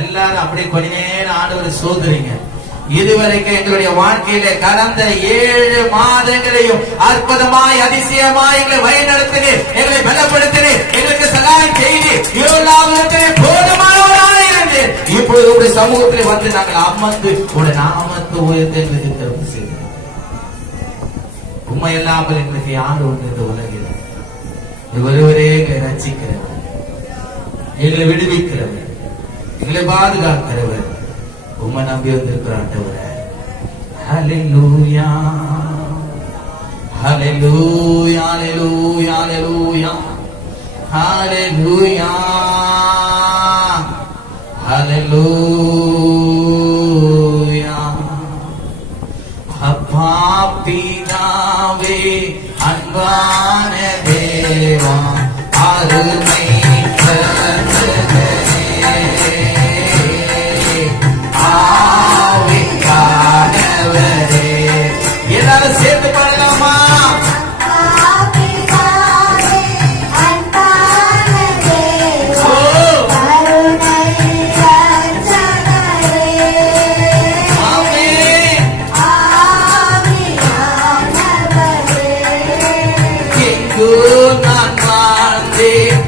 எல்லாரும் அப்படியே கொஞ்ச நேரம் ஆண்டவரை சோதரிங்க. இதுவரைக்கும் எங்களுடைய வாழ்க்கையில கடந்த 7 மாதங்களையும் அற்புதமாய் அதிசயமாய் எங்களை வழிநடத்தினீர், எங்களை பலப்படுத்தினீர், எங்களுக்கு சகாயம் செய்து போதுமானவராக இருந்து இப்பொழுது உங்களுடைய சமூகத்தில் வந்து நாங்கள் அமர்ந்து உடைய நாமத்தை உயர்த்த எங்களுக்கு கருத்து செய்தோம். உண்மை இல்லாமல் எங்களுக்கு யார் ஒன்று இந்த உலகில் ஒருவரே எங்களை ரட்சிக்கிறவர், எங்களை விடுவிக்கிறவர், எங்களை பாதுகாக்கிறவர். உம்மை நம்பி வந்திருக்கிற ஆண்டவரே. ஹல்லேலூயா ஹல்லேலூயா ஹல்லேலூயா ஹல்லேலூயா ஹல்லேலூயா. அப்பா பிதாவே அன்பான தேவா அருமை எல்லாரும் சேர்ந்து பாடலாமா? நான் வாழ்ந்தேன்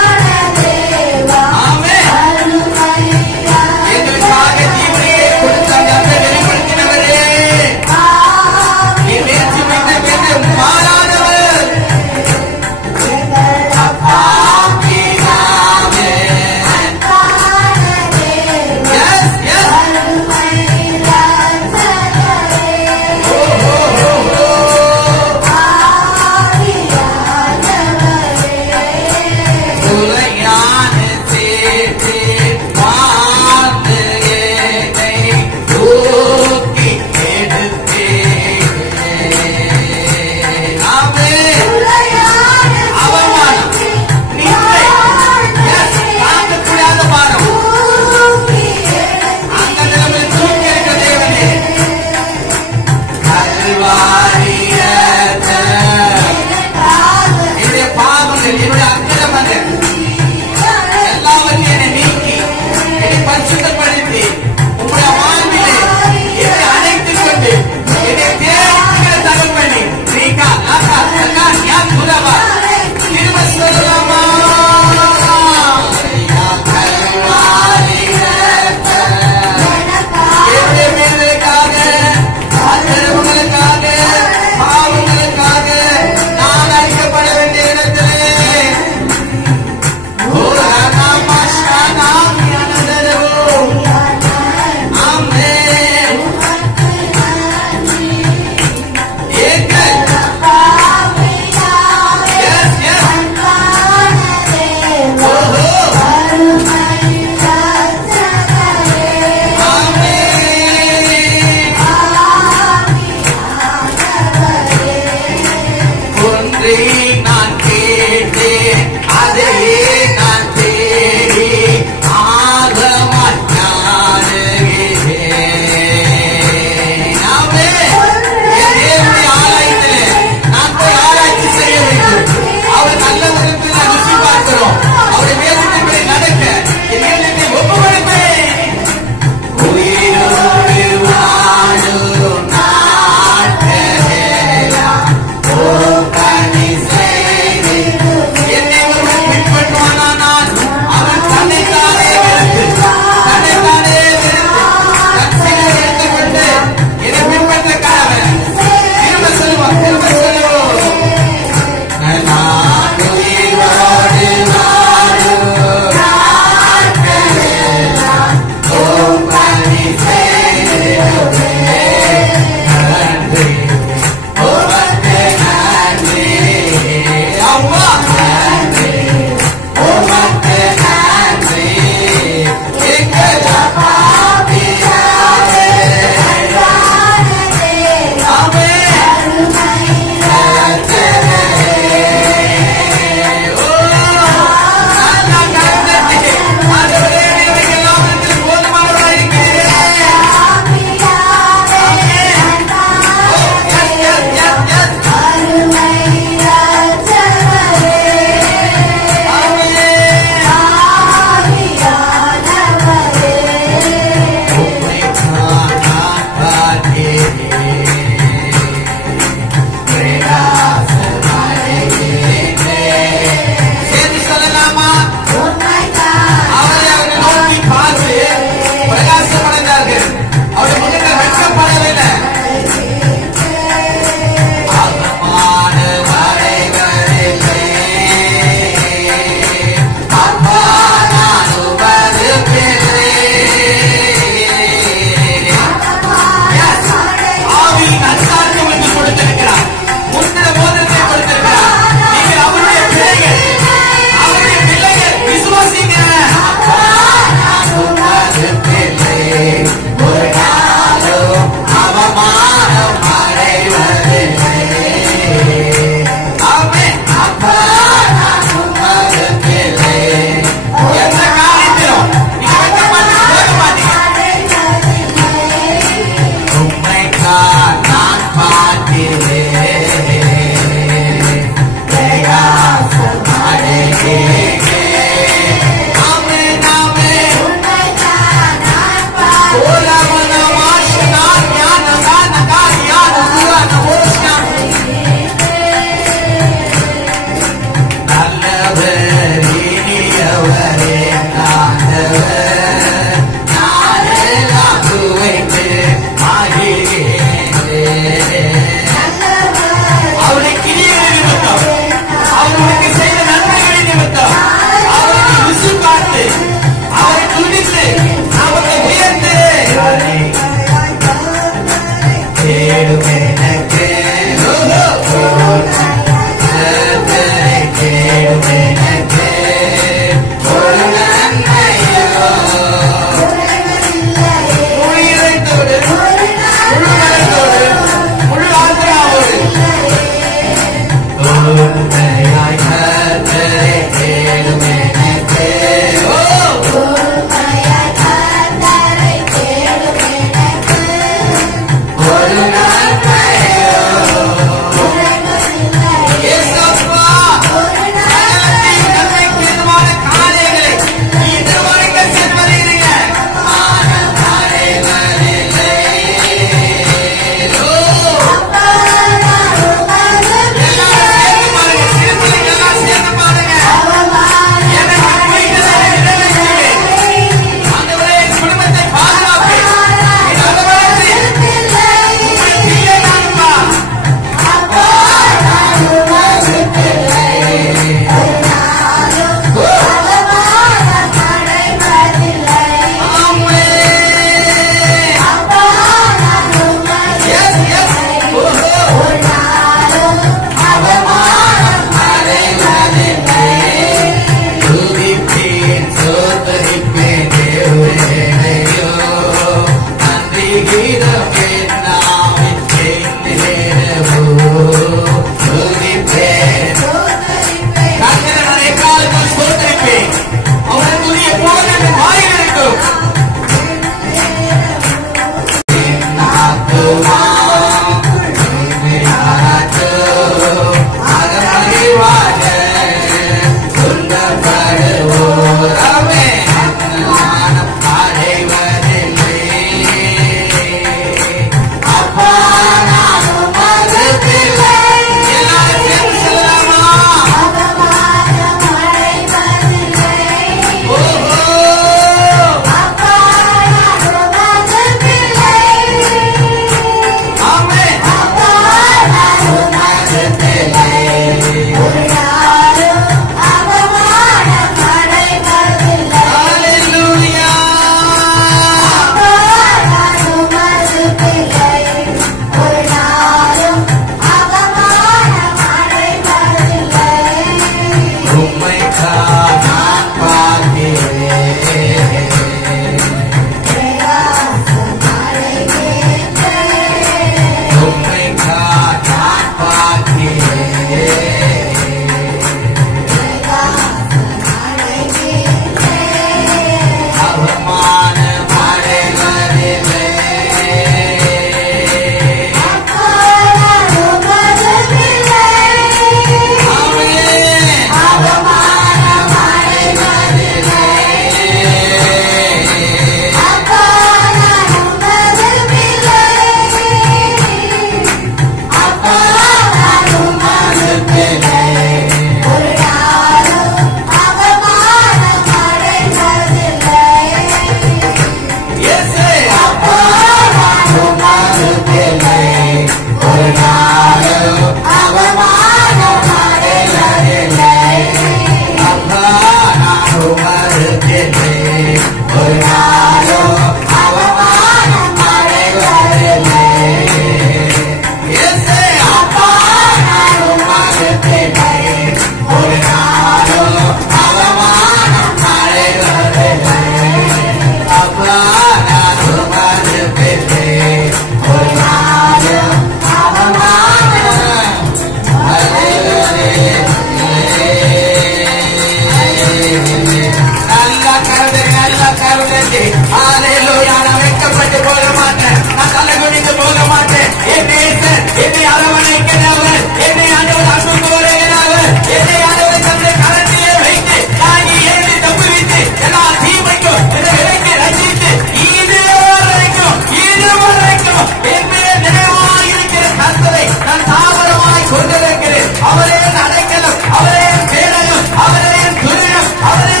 நல்லா கருந்தே. ஹalleluya. நான் வெட்கப்பட்டு போக மாட்டேன், நான் தலை குனிந்து போக மாட்டேன். என் நேசர் என்னை அரவணைக்கிறவர், என்னை ஆண்டவர் அன்பு வருகிறவர், என்னை ஆண்டவர் தன்னுடைய கரத்திலே வைத்து தாங்கி ஏந்தி தப்புவித்து எல்லா தீமைக்கும் என்னை ரசித்து இதுவரைக்கும் என்னுடைய நினைவாயிருக்கிற கர்த்தரை நான் தாவரமாய் கொண்டிருக்கிறேன். அவரே அடைக்கலம், அவரே பேரகம், அவரே துரியம், அவரே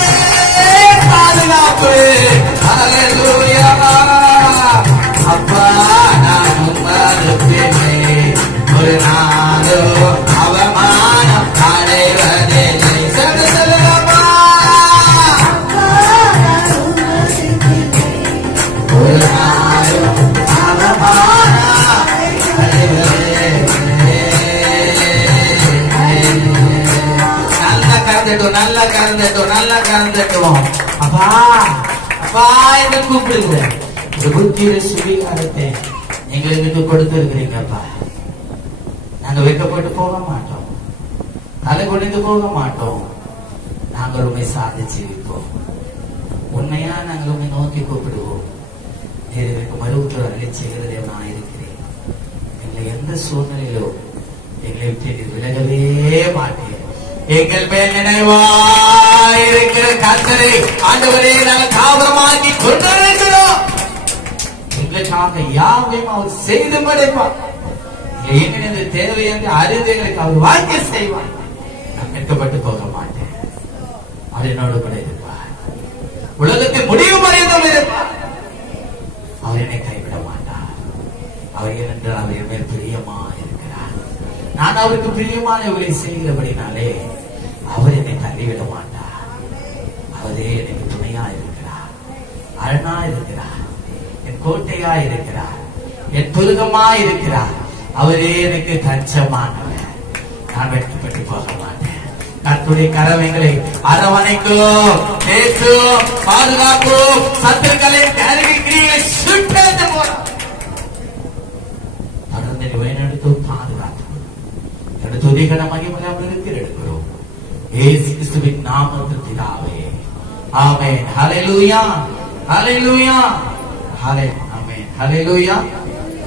பாதுகாப்பு. ஹalleluya. அப்பா நான் உம்மாருப்பேனே, ஒரு நாளோ அவமானம் அடைவதில்லை. சொல்லப்பா ஒரு நாளோ அவமானம் அடைவதில்லை. நல்லா கறந்துட்டோம். அப்பா அப்பா என்று கூப்பிடுங்க. புத்திர சுவீகாரத்தை எங்களுக்கு கொடுத்திருக்கிறீங்கப்பா. நாங்க வைக்கப்பட்டு போக மாட்டோம், தலை குனிந்து போக மாட்டோம். நாங்கள் உண்மை சாதிச்சு வைப்போம். உண்மையா நாங்கள் உண்மை நோக்கி கூப்பிடுவோம். எனக்கு மறுபடியும் அருளை செய்கிறதே நான் இருக்கிறேன். எங்களை எந்த சூழ்நிலையிலோ எங்களை விட்டு விலகவே மாட்டேன். எங்கள் மேல் நினைவாயிருக்கிற கர்த்தரை ஆண்டவரே நாங்கள் தாவரமாக்கி கொண்டிருக்கிறோம். எங்களுக்காக யாவையும் அவர் செய்து படைப்பார். எங்களுக்கு தேவை என்று அறிந்து எங்களுக்கு அவர் வாய்க்க செய்வார். நான் வெட்கப்பட்டு போக மாட்டேன். அவர் என்னோடு கூட இருப்பார். உலகத்தின் முடிவு மறைந்தும் இருப்பார். அவர் என்னை கைவிட மாட்டார். அவர் ஏனென்றால் அவர் என் மேல் பிரியமா இருக்கிறார். நான் அவருக்கு பிரியமானவர்களை செய்கிறபடினாலே அவர் என்னை தள்ளிவிட மாட்டார். அவரே எனக்கு துணையா இருக்கிறார், அரணா இருக்கிறார், என் கோட்டையா இருக்கிறார், என் துருகமா இருக்கிறார். அவரே எனக்கு தஞ்சமானவர். நான் வெட்கப்பட்டு போக மாட்டேன். கர்த்தருடைய கரவைகளை அரவணைக்கும், பேசும், பாதுகாக்கும், சத்துருக்களை கிரியை சுட்டெடுத்து போறோம். தொடர்ந்து வழிநடத்தும், பாதுகாக்கும். துதிகன மகிமையை அவர்களுக்கு எடுக்கிறோம். இயேசு கிறிஸ்துவின் நாமத்தில் பிதாவே, ஆமென். ஹல்லேலூயா, ஹல்லேலூயா, ஆமென், ஹல்லேலூயா.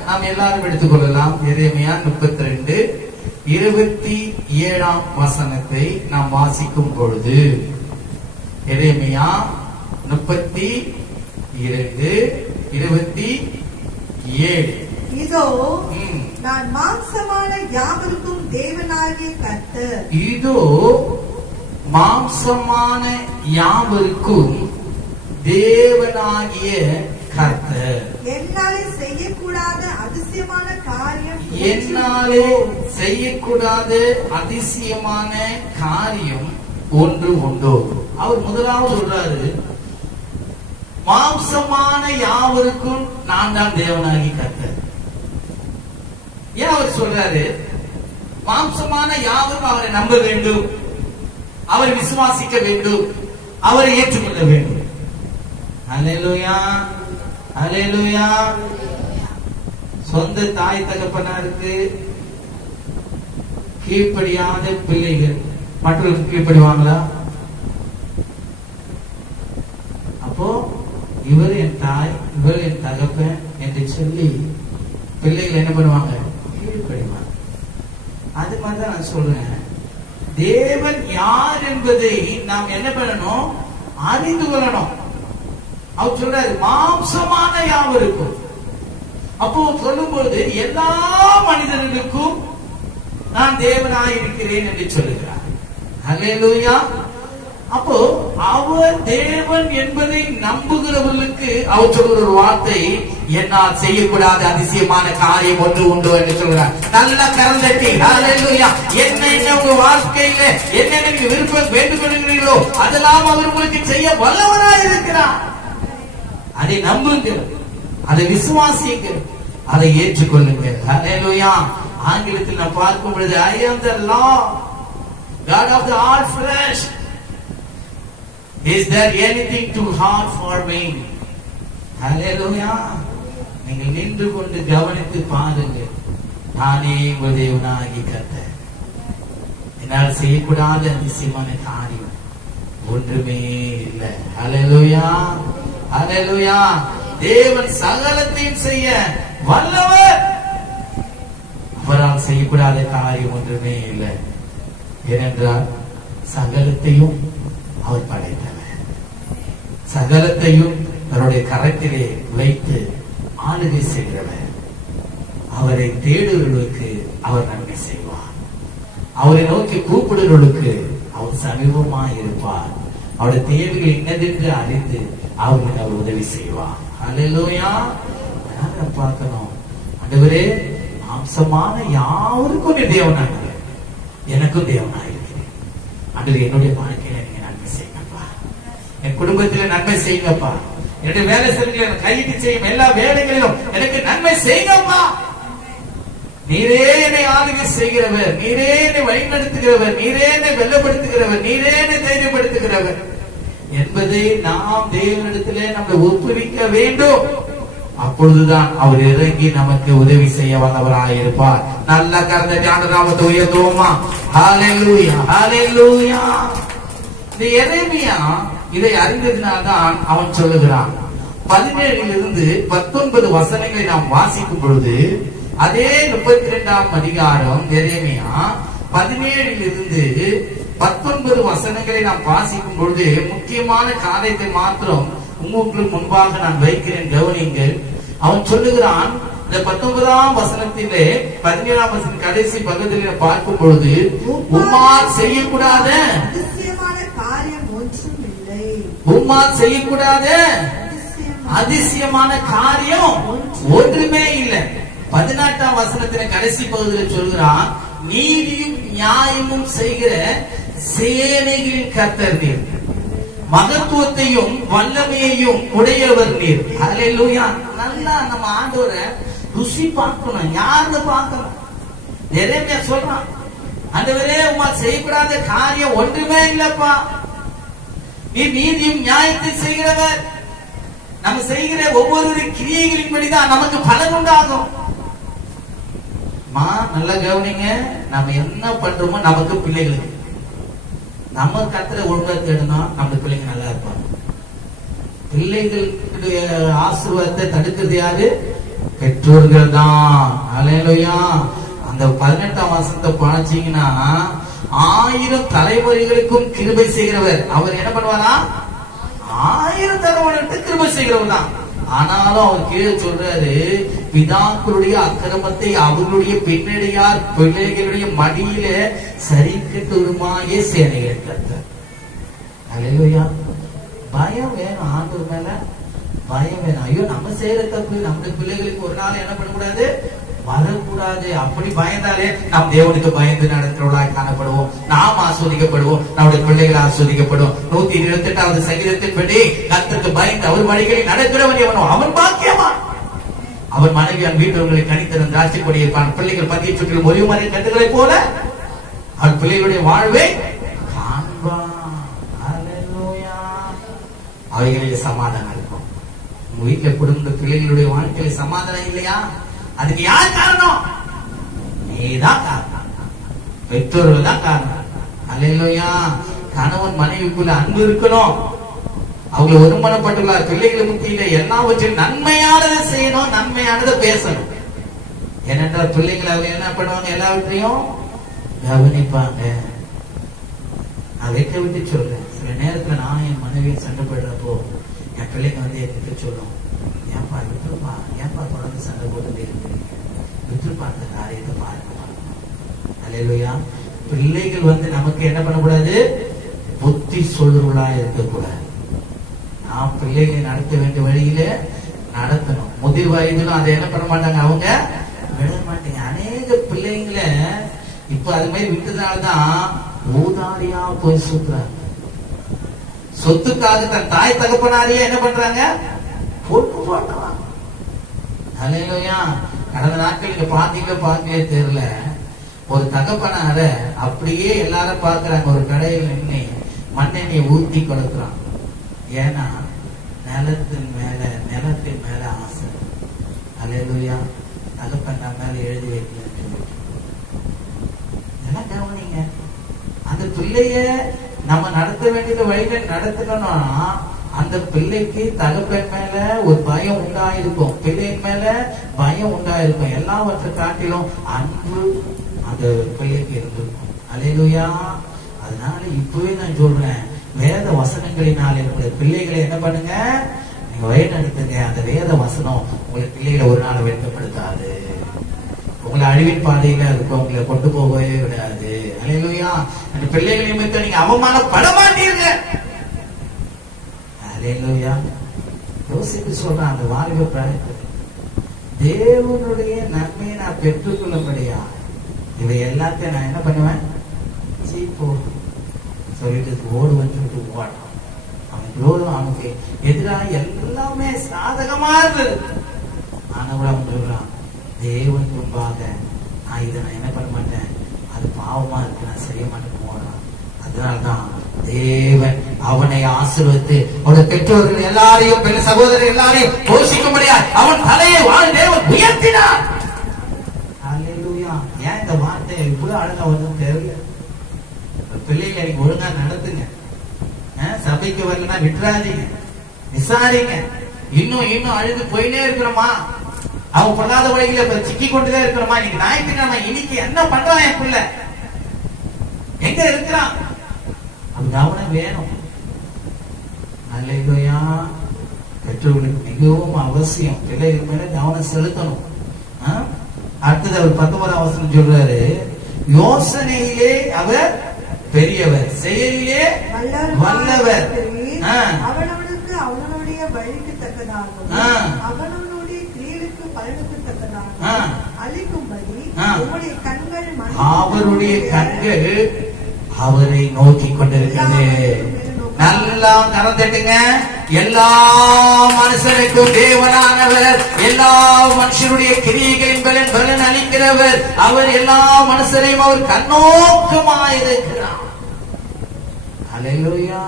நாம் எல்லாரும் எடுத்துக்கொள்ளலாம். எரேமியா 32:27 வசனத்தை நாம் வாசிக்கும் பொழுது, எரேமியா 32:27. இதோ நான் மாம்சமான யாவருக்கும் தேவனாகிய கர்த்தர். இதோ மாம்சமான யாவருக்கும் தேவனாகிய கர்த்தர். என்னாலே செய்யக்கூடாத அதிசயமான காரியம், என்னாலே செய்யக்கூடாத அதிசயமான காரியம் ஒன்று உண்டோ. அவர் முதலாவது சொல்றாரு, மாம்சமான யாவருக்கும் நான் தான் தேவனாகி கர்த்தர். ஏன் அவர் சொல்றாரு? மாம்சமான யாவரும் அவரை நம்ப வேண்டும், அவரை விசுவாசிக்க வேண்டும், அவரை ஏற்றுக்கொள்ள வேண்டும். ஹல்லேலூயா, ஹல்லேலூயா. சொந்த தாய் தகப்பனாருக்கு கீழ்ப்படியாத பிள்ளைகள் மற்றவர்களுக்கு கீழ்ப்படிவாங்களா? அப்போ இவர் என் தாய், இவர் என் தகப்பன் என்று சொல்லி பிள்ளைகள் என்ன பண்ணுவாங்க? கீழ்ப்படிவாங்க. அது மாதிரிதான் நான் சொல்றேன். தேவன் யார் என்பதை நாம் என்ன பண்ணணும்? அறிந்து கொள்ளணும். அவர் சொல்றாரு மாம்சமான யாவருக்கும். அப்போ சொல்லும் பொழுது எல்லா மனிதர்களுக்கும் நான் தேவனாய் இருக்கிறேன் என்று சொல்லுகிறார். ஹல்லேலூயா. அப்போ அவர் தேவன் என்பதை நம்புகிறவர்களுக்கு அவர் சொல்ற ஒரு வார்த்தை, என்னால் செய்யக்கூடாத அதிசயமான காரியம் ஒன்று உண்டு என்று சொல்கிறார். நல்ல கரந்தட்டி. ஹல்லேலூயா. என்ன உங்க வாழ்க்கையில என்ன நீங்க விருப்பம் வேண்டுகிறீர்களோ அதெல்லாம் அவர் உங்களுக்கு செய்ய வல்லவராய் இருக்கிறார். அதை நம்புங்கள், அதை விசுவாசியுங்கள், அதை ஏற்றுக்கொள்ளுங்கள். ஹல்லேலூயா. ஆங்கிலத்தில் நான் பார்க்கும் பொழுது, I am the Lord, God of the all flesh. Is there anything too hard for me? Hallelujah. நீங்கள் நின்று கொண்டு கவனித்து பாருங்கள். நானே உங்கள் தேவனாகிய கர்த்தர். என்னால் செய்யக்கூடாத அதிசயமான காரியம் ஒன்றுமே இல்லை. ஹல்லேலூயா, ஹல்லேலூயா. தேவன் சகலத்தையும் செய்ய வல்லவர். அவரால் செய்யக்கூடாத காரியம் ஒன்றுமே இல்லை. ஏனென்றால் சகலத்தையும் அவர் படைத்தவர். சகலத்தையும் தன்னுடைய கரத்திலே வைத்து ஆளுகை செய்கிறவர். அவரை தேடுவர்களுக்கு அவர் நன்மை செய்வார். அவரை நோக்கி கூப்பிடுவர்களுக்கு அவர் சமீபமாய் இருப்பார். அவருடைய தேவைகள் என்னதென்று அறிந்து அவர்களுக்கு அவர் உதவி செய்வார். அல்லேலூயா. பார்க்கணும், ஆண்டவரே மாம்சமான யாருக்கும் தேவனாக எனக்கும் தேவனாக இருக்கிறேன். ஆண்டவரே என்னுடைய வாழ்க்கையில நீங்க நன்மை செய்யுங்கப்பா, என் குடும்பத்தில நன்மை செய்யுங்கப்பா, என்னுடைய வேலை செய்ய கையிட்டு செய்யும் எல்லா வேலைகளிலும் எனக்கு நன்மை செய்யுங்கப்பா. நீரே என்னை ஆளுகை செய்கிறவர், நீரே என்னை வழிநடத்துகிறவர், நீரே என்னை வெள்ளப்படுத்துகிறவர், நீரே என்னை தைரியப்படுத்துகிறவர் என்பதை நாம் தேவனிடத்திலே நம்மை ஒப்புவிக்க வேண்டும். அப்பொழுதுதான் அவர் இறங்கி நமக்கு உதவி செய்ய வந்தவராக இருப்பார். நல்ல கரந்த ஞானநாமத்தை உயர்த்துவோமா? ஹல்லேலூயா, ஹல்லேலூயா. இந்த எரேமியா இதை அறிந்ததினால்தான் அவன் சொல்லுகிறான். 17 to 19 வசனங்களை நாம் வாசிக்கும் பொழுது அதே 32ஆம் அதிகாரம் எரேமியா 17 to 19 வசனங்களை நாம் வாசிக்கும் பொழுது முக்கியமான காரியத்தை மாத்திரம் உங்களுக்கு முன்பாக நான் வைக்கிறேன், கவனிங்கள். அவன் சொல்லுகிறான், இந்த 19ஆம் வசனத்திலே 17ஆம் வசனம் கடைசி பகுதியில பார்க்கும் பொழுது உம்மால் செய்யக்கூடாத காரியம் ஒன்றும் இல்லை, உம்மால் செய்யக்கூடாத அதிசயமான காரியம் ஒன்றுமே இல்லை. 18ஆம் வசனத்தின் கடைசி பகுதியில் சொல்கிறான், நீதியும் நியாயமும் செய்கிற சேனைகளின் கர்த்தர் நீர், மகத்துவத்தையும் வல்லமையையும் உடையவர் நீர். ஹல்லேலூயா. நல்லா நம்ம ஆண்டவரை ருசி பார்க்கணும், யாருன்னு பார்க்கணும். எரேமியா சொல்றான், ஆண்டவரே உம்மால் செய்யக்கூடாத காரியம் ஒன்றுமே இல்லப்பா, நீ நீதியும் நியாயத்தை செய்கிறவர். நம்ம செய்கிற ஒவ்வொரு கிரியைகளின் படிதான் நமக்கு பலன் உண்டாகும். நல்லா கவனிங்க, நம்ம என்ன பண்றோமோ நமக்கு பிள்ளைகளுக்கு நம்ம கர்த்தரை ஒழுங்கா தேடணும், நம்ம பிள்ளைங்க நல்லா இருப்பாங்க. பிள்ளைகளுடைய ஆசீர்வாதத்தை தடுக்கிறது யாரு? பெற்றோர்கள் தான். அல்லேலூயா. அந்த 18ஆம் வசனத்தை பாத்தீங்கன்னா 1000 தலைமுறைகளுக்கும் கிருபை செய்கிறவர். அவர் என்ன பண்ணுவாரா? 1000 தலைமுறைகளுக்கு கிருபை செய்கிறவர் தான். ஆனாலும் அவர் கீழே சொல்றாரு, பிதாக்களுடைய அக்கிரமத்தை அவர்களுடைய பின்னடியார் பிள்ளைகளுடைய மடியில சரிக்கட்டு உருமாயே சேனைகள் கர்த்தர். அல்லேலூயா. பயம் வேணும், ஆண்டவர் மேல பயம் வேணும். ஐயோ நம்ம செய்யற தப்பு நம்முடைய பிள்ளைகளுக்கு ஒரு நாள் என்ன பண்ணக்கூடாது, வரக்கூடாது. அப்படி பயந்தாலே நாம் தேவனுக்கு பயந்து நடக்கிறவர்களாக காணப்படுவோம், நாம் ஆஸ்வதிக்கப்படுவோம், நம்முடைய பிள்ளைகள் ஆஸ்வதிக்கப்படும். 128வது சங்கீதத்தின்படி கர்த்தருக்கு பயந்து அவர் வழிகளில் நடக்கிறவன் எவனோ அவன் பாக்கியமா. அவன் மனைவியான் வீட்டவர்களை கணித்திருந்த திராட்சை கொடி இருப்பான். பிள்ளைகள் பந்தியை சுற்றிலும் ஒரே மாதிரி கட்டுகளை போல அவன் பிள்ளைகளுடைய வாழ்வை காண்பான். அவைகளிலே சமாதானம் இருக்கும். உங்க வீட்டுல குடும்ப பிள்ளைகளுடைய வாழ்க்கையில சமாதானம் இல்லையா? அதுக்கு யார் காரணம்? நீதான் காரணம், பெற்றோர்கள் தான் காரணம். அல்லேலூயா. கணவன் மனைவிக்குள்ள அன்பு இருக்கணும், அவங்க ஒருமனப்பட்டுள்ளார். பிள்ளைகள் முத்தியில எல்லாவற்றையும் நன்மையானதை செய்யணும், நன்மையானதை பேசணும். ஏனென்றால் பிள்ளைகள் அவங்க என்ன பண்ணுவாங்க, எல்லாவற்றையும் கவனிப்பாங்க. நான் வைக்க விட்டு சொல்றேன், சில நேரத்துல நான் என் மனைவியை சண்டை போடுறப்போ என் பிள்ளைங்க வந்து என்கிட்ட சொல்லும், ஏன்பா விட்டுருப்பா, ஏன்பா தொடர்ந்து சண்டை போட்டு இருக்கிறீங்க, விட்டுருப்பா அந்த காரியத்தை பாருங்க. அல்லேலூயா. பிள்ளைகள் வந்து நமக்கு என்ன பண்ணக்கூடாது, புத்தி சொல்றவர்களா இருக்கக்கூடாது. நாம் பிள்ளைகளை நடத்த வேண்டிய வழியில நடத்தணும். முதிர் வயதிலும் அதை என்ன பண்ண மாட்டாங்க, அவங்க விட மாட்டாங்க. அநேக பிள்ளைங்களை இப்ப அது மாதிரி விட்டதுனாலதான் ஊதாரியா போய் சுத்துறாங்க. சொத்துக்காக தன் தாய் தகப்பனாரியா என்ன பண்றாங்க, போட்டு போட்டுறாங்க. அல்லேலூயா. கடந்த நாட்கள் நீங்க பாத்தீங்க பார்க்கவே தெரியல, ஒரு தகப்பனார அப்படியே எல்லாரும் பாக்குறாங்க, ஒரு கடையில் நின்று மண்ணெண்ணெயை ஊத்தி கொடுக்குறான். ஏன்னா நிலத்தின் மேல ஆசை. அல்லேலூயா. தகப்பன் மேல எழுதி வைக்கலன்னு சொல்லி கவனிங்க. அந்த பிள்ளைய நம்ம நடத்த வேண்டியது வழியில நடத்தணும்னா அந்த பிள்ளைக்கு தகப்பன் மேல ஒரு பயம் உண்டாயிருக்கும், பிள்ளையின் மேல பயம் உண்டாயிருக்கும். எல்லாவற்றை காட்டிலும் அன்பு அந்த பிள்ளைக்கு இருந்திருக்கும். அல்லேலூயா. அதனால இப்பவே நான் சொல்றேன், வேத வசனங்களினால் என்னுடைய பிள்ளைகளை என்ன பண்ணுங்க, நீங்க வழிநடத்துங்க. அந்த வேத வசனம் உங்களை பிள்ளைகளை ஒரு நாள் வெட்கப்படுத்தாது, உங்களை அழிவின் பாதையில இருக்கும் உங்களை கொண்டு போகவே விடாது. அல்லேலூயா. அந்த பிள்ளைகளை நிமித்தம் நீங்க அவமானப்பட மாட்டீங்க. அல்லேலூயா. யோசித்து சொல்றேன், அந்த வாலிப பிராயத்தில் தேவனுடைய நன்மையை நான் பெற்றுக்கொள்ளும்படியா இவை எல்லாத்தையும் நான் என்ன பண்ணுவேன், சீப்போ சொல்லிட்டு ஓடுவேன் சொல்லிட்டு ஓடுறான். அவனுக்கு எதிராக எல்லாமே சாதகமா இருந்தது. ஆனவள அவன் சொல்றான், தேவன் முன்பாக நான் இதை நான் என்ன பண்ண மாட்டேன், அது பாவமா இருக்கு, நான் செய்ய மாட்டேன் போறான். அதனால்தான் தேவன் அவனை ஆசீர்வதித்து அவனுடைய பெற்றோர்கள் எல்லாரையும் பெண் சகோதரர் எல்லாரையும் போஷிக்கும்படியா அவன் தலையை தேவன் உயர்த்தினார். அல்லேலூயா. ஏன் இந்த வார்த்தை இவ்வளவு அழகா வந்து தெரியல? பிள்ளைகளை நீங்க ஒழுங்கா நடத்துங்க. சபைக்கு வரலன்னா விட்டுறாதீங்க, விசாரிங்க. இன்னும் அழுது போயினே இருக்கிறோமா, அவன் பொல்லாத வழியில சிக்கி கொண்டுதான் இருக்கிறோமா, இன்னைக்கு ஞாயிற்றுக்கிழமை இன்னைக்கு என்ன பண்றான் என் பிள்ளை, எங்க இருக்கிறான், அது கவனம் வேணும். அல்லேலூயா. பெற்றோர்களுக்கு மிகவும் அவசியம் பிள்ளைகள் மேல கவனம் செலுத்தணும். அடுத்தது அவர் 19ஆம் வசனம் சொல்றாரு, யோசனையிலே அவர் பெரியவர், செயலிலே வல்லவர், அவனவனுக்கு அவனுடைய வழிக்கு தக்கதாகவும் அவனுடைய கிரியைக்கு பலனுக்கு தக்கதாகவும் அளிக்கும்படி உம்முடைய கண்கள் அவருடைய கண்கள் அவரை நோக்கி கொண்டிருக்கிறது. நல்லா கறந்துட்டுங்க. எல்லா மனுஷனுக்கும் தேவனானவர், எல்லா மனுஷனுடைய கிரியைகளின் பலன் அளிக்கிறவர். அவர் எல்லா மனுஷரையும் அவர் கண்ணோக்கமாயிருக்கிறார். அல்லேலூயா.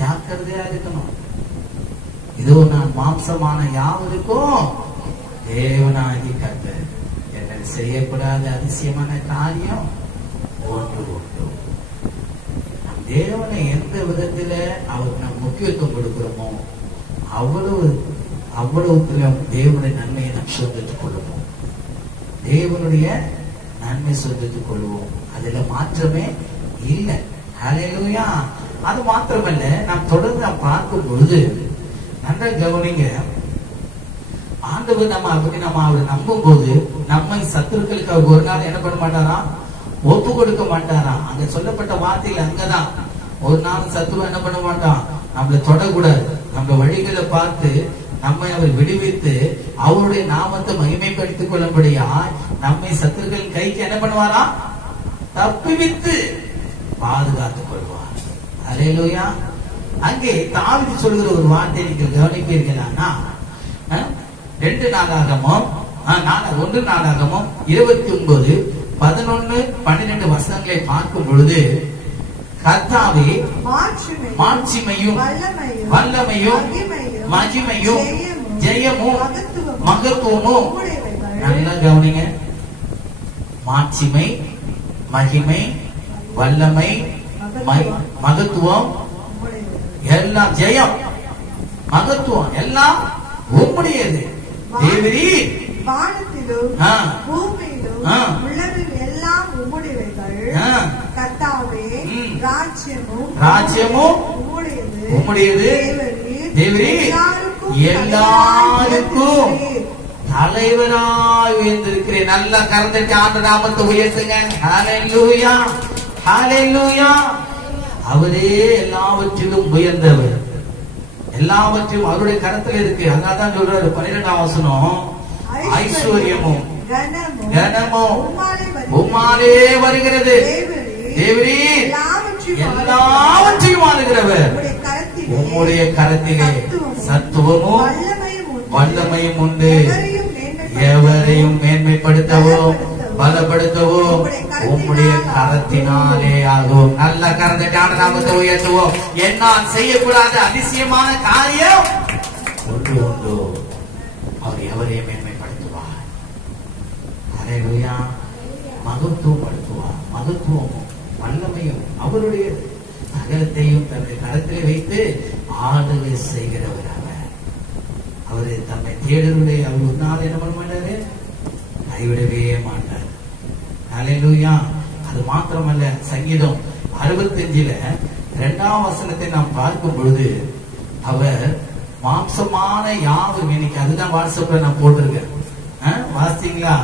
ஜாக்கிரதையா இருக்கணும். இதோ நான் மாம்சமான யாவருக்கும் தேவனாகி கர்த்தர், என்ன செய்யக்கூடாத அதிசயமான காரியம் ஒன்று உண்டு. தேவனை எந்த விதத்துல அவருக்கு நாம் முக்கியத்துவம் கொடுக்கிறோமோ அவ்வளவு தேவனுடைய நன்மையை நாம் சொந்தத்துக் கொள்ளுவோம், தேவனுடைய நன்மை சொந்தத்துக் கொள்வோம். அதுல மாற்றமே இல்லை. அல்லேலூயா. அது மாத்திரமல்ல, நாம் தொடர்ந்து நாம் பார்க்கும் பொழுது நன்றா கவனிங்க, ஆண்டவர் நம்ம அவரை நம்பும் போது நம்மை சத்துருக்களுக்கு அவர் ஒரு நாள் என்ன பண்ண மாட்டாரா, ஒப்பு கொடுக்க மாட்டாராம். அங்க சொல்லப்பட்ட வார்த்தையில் அங்கதான் ஒரு நாள் சத்துரு என்ன பண்ண மாட்டான், நம்மளை தொடக்கூடாது. நம்ம வழிகளை பார்த்து நம்மை அவர் விடுவித்து அவருடைய நாமத்தை மகிமைப்படுத்திக் கொள்ளும்படியா நம்மை சத்துருக்கள் கைக்கு என்ன பண்ணுவாரா, தப்புவித்து பாதுகாத்துக் கொள்வார். அல்லேலூயா. அங்கே தாவீது சொல்கிற ஒரு வார்த்தை நீங்கள் கவனிப்பீர்களா, 1 நாளாகமும் 29, 11, 12 வசனங்களை பார்க்கும் பொழுது கர்த்தாவே மாட்சிமையும் வல்லமையும் மகிமையும் ஜெயமும் மகத்துவமும், நல்லா கவனிங்க, மாட்சிமை, மகிமை, வல்லமை, மகத்துவம், எல்லாம் ஜெயம் மகத்துவம் எல்லாம் உம்முடையது. தேவரீர் வானத்திலும் பூமியிலும் உள்ளவில் எல்லாம் உம்முடையவைகள். கர்த்தாவே ராஜ்யமும் உம்முடையது. தேவரீர் எல்லாருக்கும் தலைவராய் உயர்ந்திருக்கிறேன். நல்லா கறந்துட்டு ஆண்டு நாமத்தை உயர்த்துங்க. ஹல்லேலூயா, ஹல்லேலூயா. அவரே எல்லாவற்றிலும் உயர்ந்தவர், எல்லாவற்றையும் அவருடைய கரத்தில் இருக்கு. அதனால்தான் சொல்றாரு 12ஆம் வசனம், ஐஸ்வர்யமும் கனமும் உம்மாலே வருகிறது. தேவரீர் எல்லாவற்றையும் ஆளுகிறவர். உம்முடைய கரத்திலே சத்துவமும் வல்லமையும் உண்டு. எவரையும் மேன்மைப்படுத்தவும் பலப்படுத்தவும் உம்முடைய கரத்தினாலே ஆகும். நல்ல கரத்தினால நாமத்தை உயர்த்துவோம். என்னால் செய்யக்கூடாத அதிசயமான காரியம் ஒன்று உண்டு, அவர் எவரையும் மேன்மைப்படுத்துவார். அல்லேலூயா. மகத்துவம் படுத்துவார். மகத்துவமும் வல்லமையும் அவருடைய சகலத்தையும் தன்னுடைய கரத்திலே வைத்து ஆளுகை செய்கிறவர் அவர். அவரு தன்னை தேடுவதை அவர் ஒரு நாள் என்ன பண்ண மாட்டாரு, கைவிடவே மாட்டார். ஹல்லேலூயா. அது மாத்திரமல்ல, சங்கீதம் 65 2ஆம் வசனத்தை நாம் பார்க்கும் பொழுது அவர் மாம்சமான யாவும், இன்னைக்கு அதுதான் வாட்ஸ்அப்ல நான் போட்டிருக்கேன், வாசிங்களா?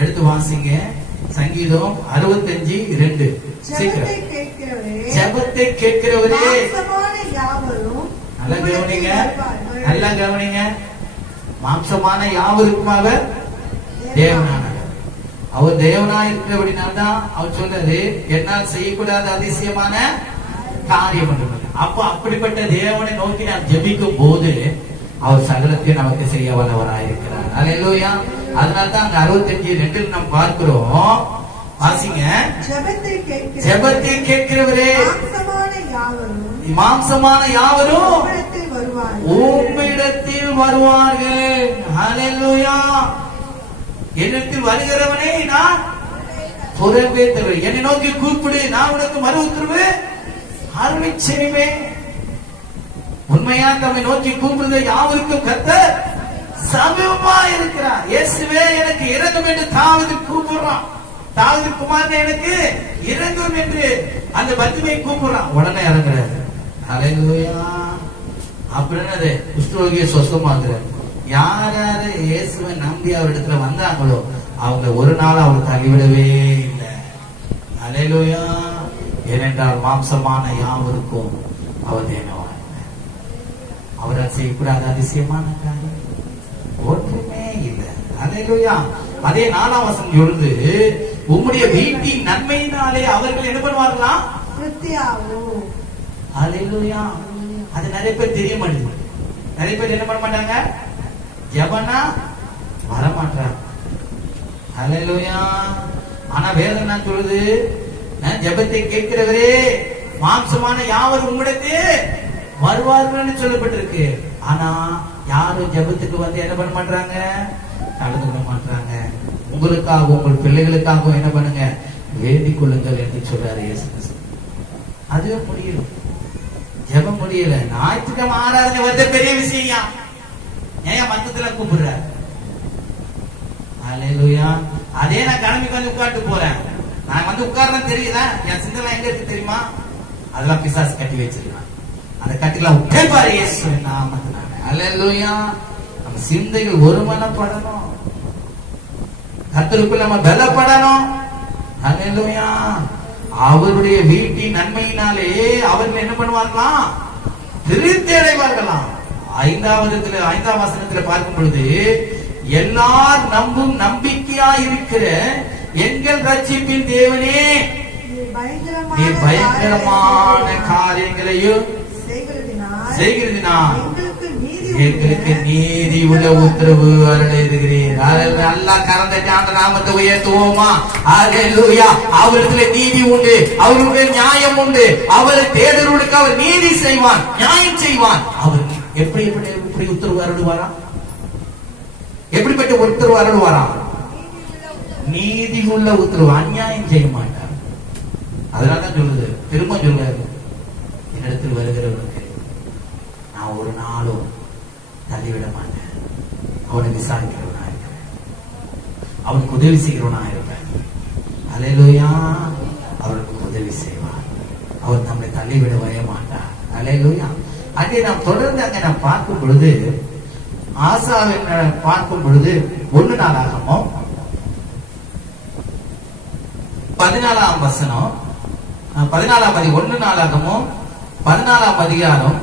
எடுத்து வாசிங்க. சங்கீதம் 65:2. ஜெபத்தை கேட்கிறவரே, நல்லா கவனிங்க, நல்லா கவனிங்க. மாம்சமான யாவருக்கும் அவர் தேவனானவர். அவர் தேவனா இருக்கிறபடினால்தான் அவர் சொல்றது, என்னால் செய்யக்கூடாத அதிசயமான காரியம் என்று. அப்ப அப்படிப்பட்ட தேவனை நோக்கி நாம் ஜெபிக்கும் போது அவர் சகலத்தையும் நமக்கு செய்ய வல்லவராயிருக்கிறார். அல்லேலூயா. அதனால்தான் அங்க 65:2 நாம் பார்க்கிறோம். வாசிங்க. ஜெபத்தை கேட்கிறவரே, மாம்சமான யாவரும் உம்மிடத்தில் வருவார்கள். ஹல்லேலூயா. என்னிடத்தில் வருகிறவனே நான் புறம்பே தருவேன். என்னை நோக்கி கூப்பிடு, நான் உனக்கு மறு உத்தரவு அருளை செய்வேன். உண்மையா தம்மை நோக்கி கூப்பிடுவது யாவருக்கும் கர்த்தர் சமீபமா இருக்கிறார். இயேசுவே எனக்கு இறங்கும் என்று தாவீது கூப்பிடுறான். தாவீது குமாரனே எனக்கு இறங்கும் என்று அந்த பர்த்திமை கூப்பிடுறான். உடனே இறங்குறாரு. ஹல்லேலூயா. அப்படின்னது குஷ்டரோகியை சொஸ்தமாக்குறாரு. யார் யாரு இயேசுவை நம்பி அவரிடத்துல வந்தாங்களோ அவங்க ஒரு நாள் அவர் தள்ளிவிடவே இல்லை. ஹல்லேலூயா. ஏனென்றால் மாம்சமான யாவருக்கும் அவர் தேவனாவார். அவரால் செய்யக்கூடாத அதிசயமான காரியம் ஒன்றுமே இல்லை. ஹல்லேலூயா. அதே 4ஆம் வசனம் எழுது, உம்முடைய வீட்டின் நன்மையினாலே அவர்கள் என்ன பண்ணுவார்களாம்? ஹல்லேலூயா. அது நிறைய பேர் தெரிய மாட்டேங்குது. நிறைய பேர் என்ன பண்ண மாட்டாங்க, ஜெபனா வரமாட்டாங்க. ஹல்லேலூயா. ஆனா வேதம் என்ன சொல்லுது, ஜெபத்தை கேட்கிறவரே மாம்சமான யாவர் உம்மிடத்தே வருவார்கள் சொல்லப்பட்டிருக்கு. ஆனா யாரும் ஜெபத்துக்கு வந்து என்ன பண்ண மாட்டாங்க, கலந்து கொள்ள மாட்டாங்க. உங்களுக்காகவும் உங்கள் பிள்ளைகளுக்காகவும் என்ன பண்ணுங்க, வேண்டிக் கொள்ளுங்கள் என்று சொல்றாரு இயேசு கிறிஸ்து. அதுவே முடியல, ஜெபம் முடியல. ஞாயிற்றுக்கிழமை ஆராதனை வந்த பெரிய விஷயம் ஏன் மத்தத்துல கூப்பிடுற? ஹல்லேலூயா. அதே நான் கிளம்பி வந்து உட்காந்து போறேன். நான் வந்து உட்கார்றேன் தெரியுதா, என் சிந்தனை எங்க இருக்கு தெரியுமா? அதெல்லாம் பிசாசு கட்டி வச்சிருக்கான். அந்த கட்டிலாம் உட்கார்பாரு இயேசுவின் நாமத்தினால. ஹல்லேலூயா. நம்ம சிந்தைகள் ஒருமனப்படணும், கர்த்தருக்குள் நம்ம பலப்படணும். ஹல்லேலூயா. அவருடைய வீட்டின் நன்மையினாலே அவர்கள் என்ன பண்ணுவார்களாம், திருப்தி அடைவார்களாம். 5ஆம் வசனத்துல பார்க்கும் பொழுது, எல்லார் நம்பும் நம்பிக்கையா இருக்கிற எங்கள் ரட்சிப்பின் தேவனே, நீ பயங்கரமான காரியங்களையும் செய்கிறதினால் எங்களுக்கு நீதி உள்ள உத்தரவு அருளுகிறீர். நல்லா கரந்த ஆண்ட நாமத்தை உயர்த்துவோமா? ஹல்லேலூயா. அவரிடத்துல நீதி உண்டு, அவருடைய நியாயம் உண்டு. அவரை தேடுறவர்களுக்கு அவர் நீதி செய்வான், நியாயம் செய்வான். அவர் எப்படி உத்தரவு அருள்வாரா? எப்படிப்பட்ட உத்தரவு அருள்வாரா? நீதி உள்ள உத்தரவு, அநியாயம் செய்ய மாட்டார். அதனாலதான் சொல்லுது, திரும்ப சொல்றாரு, என்னிடத்தில் வருகிறவனுக்கு நான் ஒரு நாளும் தள்ளிவிட மாட்டேன். அவனை விசாரிக்கிறவனா இருக்கிறேன், அவனுக்கு உதவி செய்கிறவனா இருப்பேன். ஹல்லேலூயா. அவருக்கு உதவி செய்வார். அவர் நம்மை தள்ளிவிடவே மாட்டார். ஹல்லேலூயா. அங்கே நாம் தொடர்ந்து அங்கே நாம் பார்க்கும் பொழுது, ஆசாவை பார்க்கும் பொழுது 1 நாளாகமம் 14ஆம் வசனம், 14ஆம் அதிகாரம் 1 நாளாகமம் 14ஆம் அதிகாரம்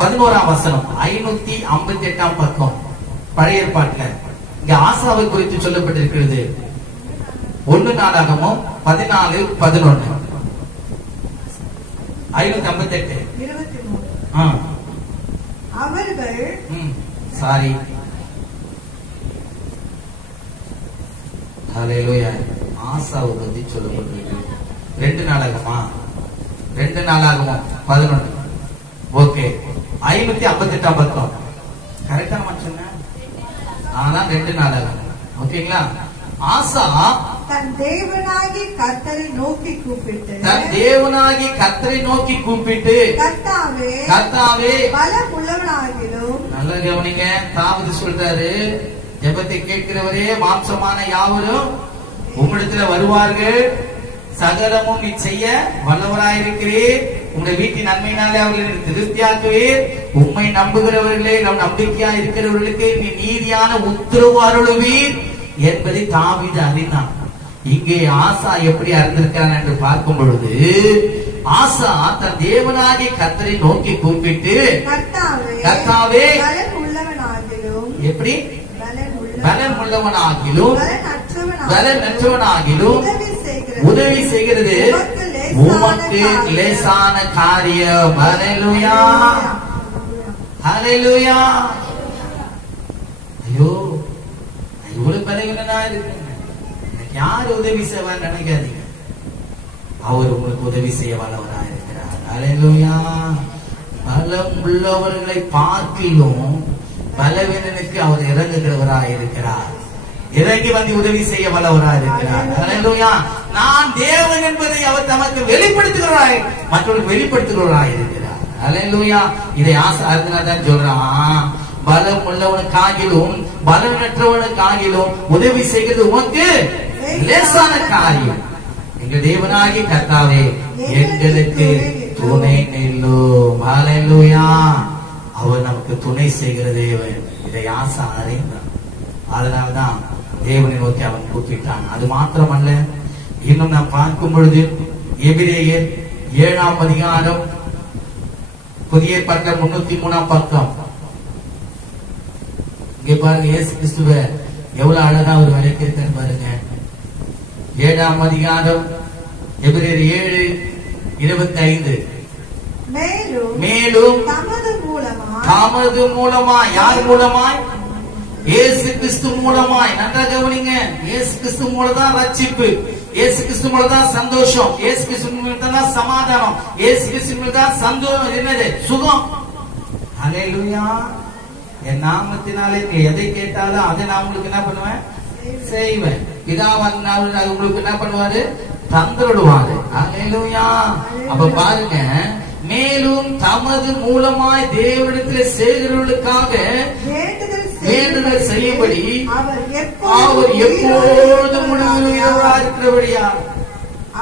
11ஆம் வசனம், 558ஆம் பக்கம் பழைய ஏற்பாட்டுல இங்க ஆசாவை குறித்து சொல்லப்பட்டிருக்கிறது. 1 நாளாகமம் 14:11 558 அவர்கள் சாரி ஹல்லேலூயா. ஆசாவை பத்தி சொல்லப்பட்டிருக்கு. 2 நாளாகமா 2 நாளாகமம் 11. ஓகே, 558ஆம் பக்கம் கரெக்டா நம்ம சொன்ன. ஆனா 2 நாளாகமம். ஓகேங்களா. ஆசா தன் தேவனாகி கர்த்தரை நோக்கி கூப்பிட்டு கர்த்தாவே பலம் உள்ளவனாகிலும். நல்லா கவனிங்க, தாவீது சொல்றாரு, ஜெபத்தை கேட்கிறவரே மாம்சமான யாவரும் உம்மிடத்துல வருவார்கள், சகலமும் நீ செய்ய வல்லவராயிருக்கிறீர், உங்களுடைய வீட்டின் நன்மையினாலே அவர்களை திருப்தியாக்குவீர், உம்மை நம்புகிறவர்களே நம் நம்பிக்கையா இருக்கிறவர்களுக்கு நீ நீதியான உத்தரவு அருளுவீர் என்பதை தாவீது அறிந்தான். இங்கே ஆசா எப்படி அறிந்திருக்கிறான் என்று பார்க்கும் பொழுது, ஆசா தன் தேவனாகிய கர்த்தரை நோக்கி கூப்பிட்டு கர்த்தாவே பலன் உள்ளவனாகிலும். எப்படி? பலன் உள்ளவனாகிலும் பலனற்றவனாகிலும் உதவி செய்கிறது உமக்கு லேசான காரியம். ஹல்லேலூயா, ஹல்லேலூயா. ஐயோ, இவ்வளவு பலவீனனா இருக்கு, எனக்கு யாரு உதவி செய்வான்னு நினைக்காதீங்க. அவர் உங்களுக்கு உதவி செய்ய வல்லவராக இருக்கிறார். ஹல்லேலூயா. பலம் உள்ளவர்களை பார்க்கிலும் பலவீனனுக்கு அவர் இறங்குகிறவராக இருக்கிறார், இறங்கி வந்து உதவி செய்ய வல்லவராக இருக்கிறார். ஹல்லேலூயா. நான் தேவன் என்பதை அவர் தமக்கு வெளிப்படுத்துகிறார், மற்றவர்களுக்கு வெளிப்படுத்துகிறவராக இருக்கிறார். ஹல்லேலூயா. இதை ஆசை அறிந்ததான் சொல்றான், பலம் உள்ளவனுக்காகிலும் பலனற்றவனுக்காகிலும் உதவி செய்கிறது உனக்கு லேசான காரியம். எங்கள் தேவனாகி கர்த்தாவே எங்களுக்கு துணை நில்லும். ஹல்லேலூயா. அவர் நமக்கு துணை செய்கிற தேவன். இதை ஆசா அறிந்தான், அதனால்தான் தேவனை நோக்கி அவன் கூப்பிட்டான். அது மாத்திரமல்ல, இன்னும் நாம் பார்க்கும் பொழுது எபிரேயர் 7ஆம் அதிகாரம் புதிய ஏற்பாட்டில் 303ஆம் பக்கம். இங்க பாருங்க, இயேசு கிறிஸ்துவ எவ்வளவு அழகா அவர் விளக்கியிருக்காரு பாருங்க. 7ஆம் அதிகாரம் எபிரேயர் 7:25. மேலும் தமது மூலமாய், யார் மூலமாய்? இயேசு கிறிஸ்து மூலமாய். நன்றா கவனிங்க, இயேசு கிறிஸ்து மூலம் தான் ரட்சிப்பு, இயேசு கிறிஸ்து மூலம் தான் சந்தோஷம், இயேசு கிறிஸ்து மூலம் தான் சமாதானம், இயேசு கிறிஸ்து மூலம் தான் சந்தோஷம், என்னது சுகம். ஹல்லேலூயா. என் நாமத்தினாலே நீ எதை கேட்டாலும் அதை நான் உங்களுக்கு என்ன பண்ணுவேன்? செய்வேன். பிதாவான அது உங்களுக்கு என்ன பண்ணுவாரு? தந்துடுவாரு. ஹல்லேலூயா. அப்ப பாருங்க, மேலும் தமது மூலமாய் தேவனிடத்தில் சேர்கிறவர்களுக்காக வேண்டுதல் செய்யும்படி அவர் எப்போதும் இருக்கிறபடியா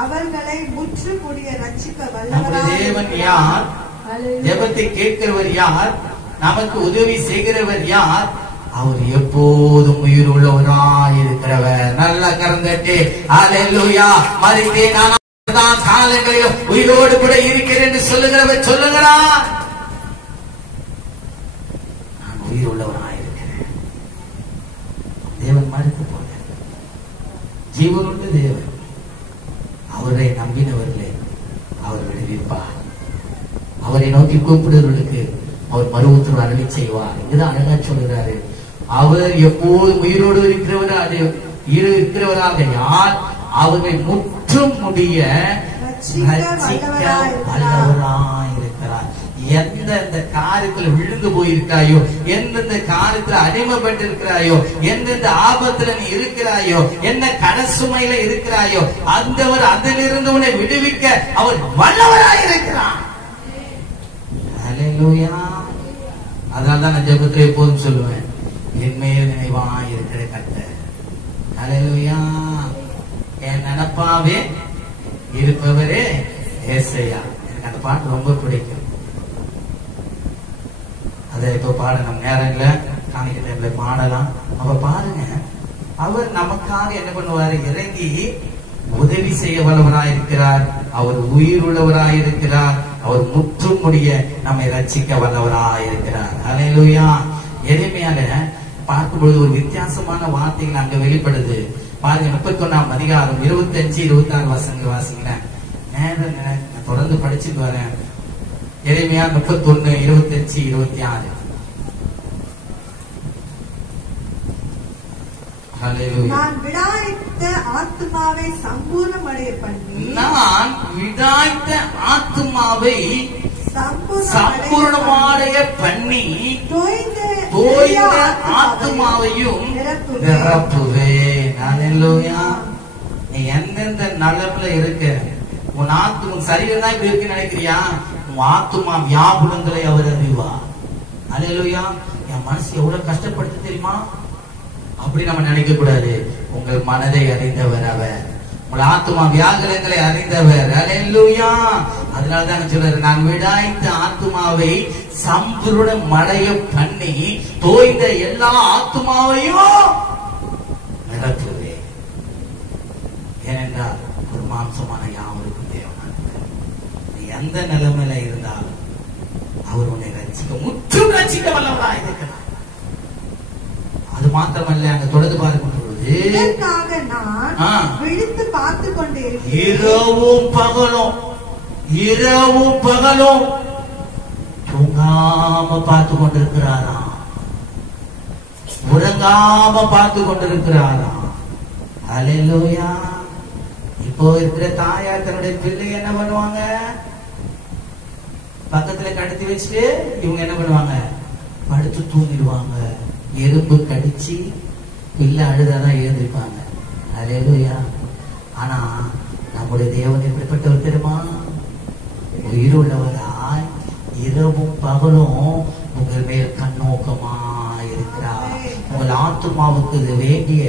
அவர்களை முற்றுமுடிய ரட்சிக்க நம்முடைய தேவன் யார்? ஜெபத்தை கேட்கிறவர் யார்? நமக்கு உதவி செய்கிறவர் யார்? அவர் எப்போதும் உயிர் உள்ளவராய் இருக்கிறவர். நல்ல கரந்தட்டே ஹல்லேலூயா. மரித்தேன் நான் காலங்களில் உயிரோடு கூட இருக்கிறேன் என்று சொல்லுகிறவர் சொல்லுகிறார், நான் உயிர் உள்ளவனாயிருக்கிறேன். தேவன் மறுத்து போல ஜீவனுள்ள தேவன், அவரை நம்பினவர்களே அவர் விடுவிப்பார். அவரை நோக்கி கூப்பிடுவர்களுக்கு அவர் மறு உத்தரவு அருளி செய்வார். இதுதான் அழகா சொல்லுகிறாரு. அவர் எப்போதும் உயிரோடு இருக்கிறவராக யார்? அவரை முற்றும் முடிய வல்லவராயிருக்கிறார். எந்தெந்த காரியத்தில் விழுந்து போயிருக்காயோ, எந்தெந்த காரியத்தில் அடிமைப்பட்டு இருக்கிறாயோ, எந்தெந்த ஆபத்துல நீ இருக்கிறாயோ, என்ன கடசுமையில இருக்கிறாயோ, அந்தவர் அதிலிருந்து உன்னை விடுவிக்க அவர் வல்லவராயிருக்கிறார். ஹல்லேலூயா. அதனால்தான் நான் ஜெபத்தில் எப்போதும் சொல்லுவேன், என் மேல் நினைவாய் இருக்கிற கர்த்தர். ஹல்லேலூயா. என் நினைப்பாவே இருப்பவரே ஏசையா. எனக்கு அந்த பாட்டு ரொம்ப பிடிக்கும். அதை இப்ப பாட நம்ம நேரங்கள காணிக்க டைம்ல பாடலாம். அப்ப பாருங்க, அவர் நமக்காக என்ன பண்ணுவாரு? இறங்கி உதவி செய்ய வல்லவராயிருக்கிறார். அவர் உயிர் உள்ளவராயிருக்கிறார். அவர் முற்றும் முடிய நம்மை ரட்சிக்க வல்லவராயிருக்கிறார். ஹல்லேலூயா. எளிமையாக பார்க்கும்பொழுது ஒரு வித்தியாசமான வார்த்தைகள் அங்க வெளிப்படுது. பாருங்க, 31ஆம் அதிகாரம் 25-26 வசனங்கள் வாசிக்கிறேன். நேரம் தொடர்ந்து படிச்சுட்டு வரேன். எரேமியா 31:25-26. நான் விடாய்த்த ஆத்துமாவை சம்பூர்ணமடைய பண்ணி, நான் விடாய்த்த ஆத்துமாவை சம்பூர்ணமடைய பண்ணி தோய்ந்த ஆத்துமாவையும் நிரப்புவேன். ஹல்லேலூயா. நீ எந்தெந்த நலவுல இருக்க, உன் உன் சரீரம் தான் இப்படி இருக்குன்னு நினைக்கிறியா? உன் ஆத்துமா வியாபுலங்களை அவர் அறிவார். அல்லேலூயா. என் மனசு எவ்வளவு கஷ்டப்படுத்து தெரியுமா? அப்படி நம்ம நினைக்க கூடாது. உங்கள் மனதை அறிந்தவர் அவர், உங்கள் ஆத்துமா வியாகுலங்களை அறிந்தவர். அல்லேலூயா. அதனாலதான் சொல்றாரு, நான் விடாய்த்த ஆத்துமாவை சம்பூர்ண மடைய பண்ணி தோய்ந்த எல்லா ஆத்துமாவையும் நிரப்புவேன். ஏனென்றால் ஒரு மாம்சமான யாவருக்கும் தேவனாக நீ எந்த நிலைமையில இருந்தாலும் அவர் உன்னை ரட்சிக்க, முற்றும் ரட்சிக்க வல்லவராய் இருக்கிறார். அது மாத்திரமல்ல, அங்க தொடர்ந்து பார்க்கும் பொழுது இதற்காக நான் விழித்து பார்த்து கொண்டே இரவும் பகலும் தூங்காம பார்த்து கொண்டிருக்கிறாராம், உறங்காம பார்த்து கொண்டிருக்கிறாராம். அல்லேலூயா. இப்போ இருக்கிற தாயார் தன்னுடைய பிள்ளை என்ன பண்ணுவாங்க? பக்கத்துல கடத்தி வச்சுட்டு இவங்க என்ன பண்ணுவாங்க? படுத்து தூங்கிடுவாங்க. எறும்பு கடிச்சு பிள்ளை அழுதாதான் எழுந்திருப்பாங்க. அல்லேலூயா. ஆனா நம்முடைய தேவன் எப்படிப்பட்டவர் தெரியுமா? உயிருள்ளவராய் இரவும் பகலும் உங்கள் மேல் கண்ணோக்கமா இருக்கிறார். உங்கள் ஆத்துமாவுக்கு வேண்டிய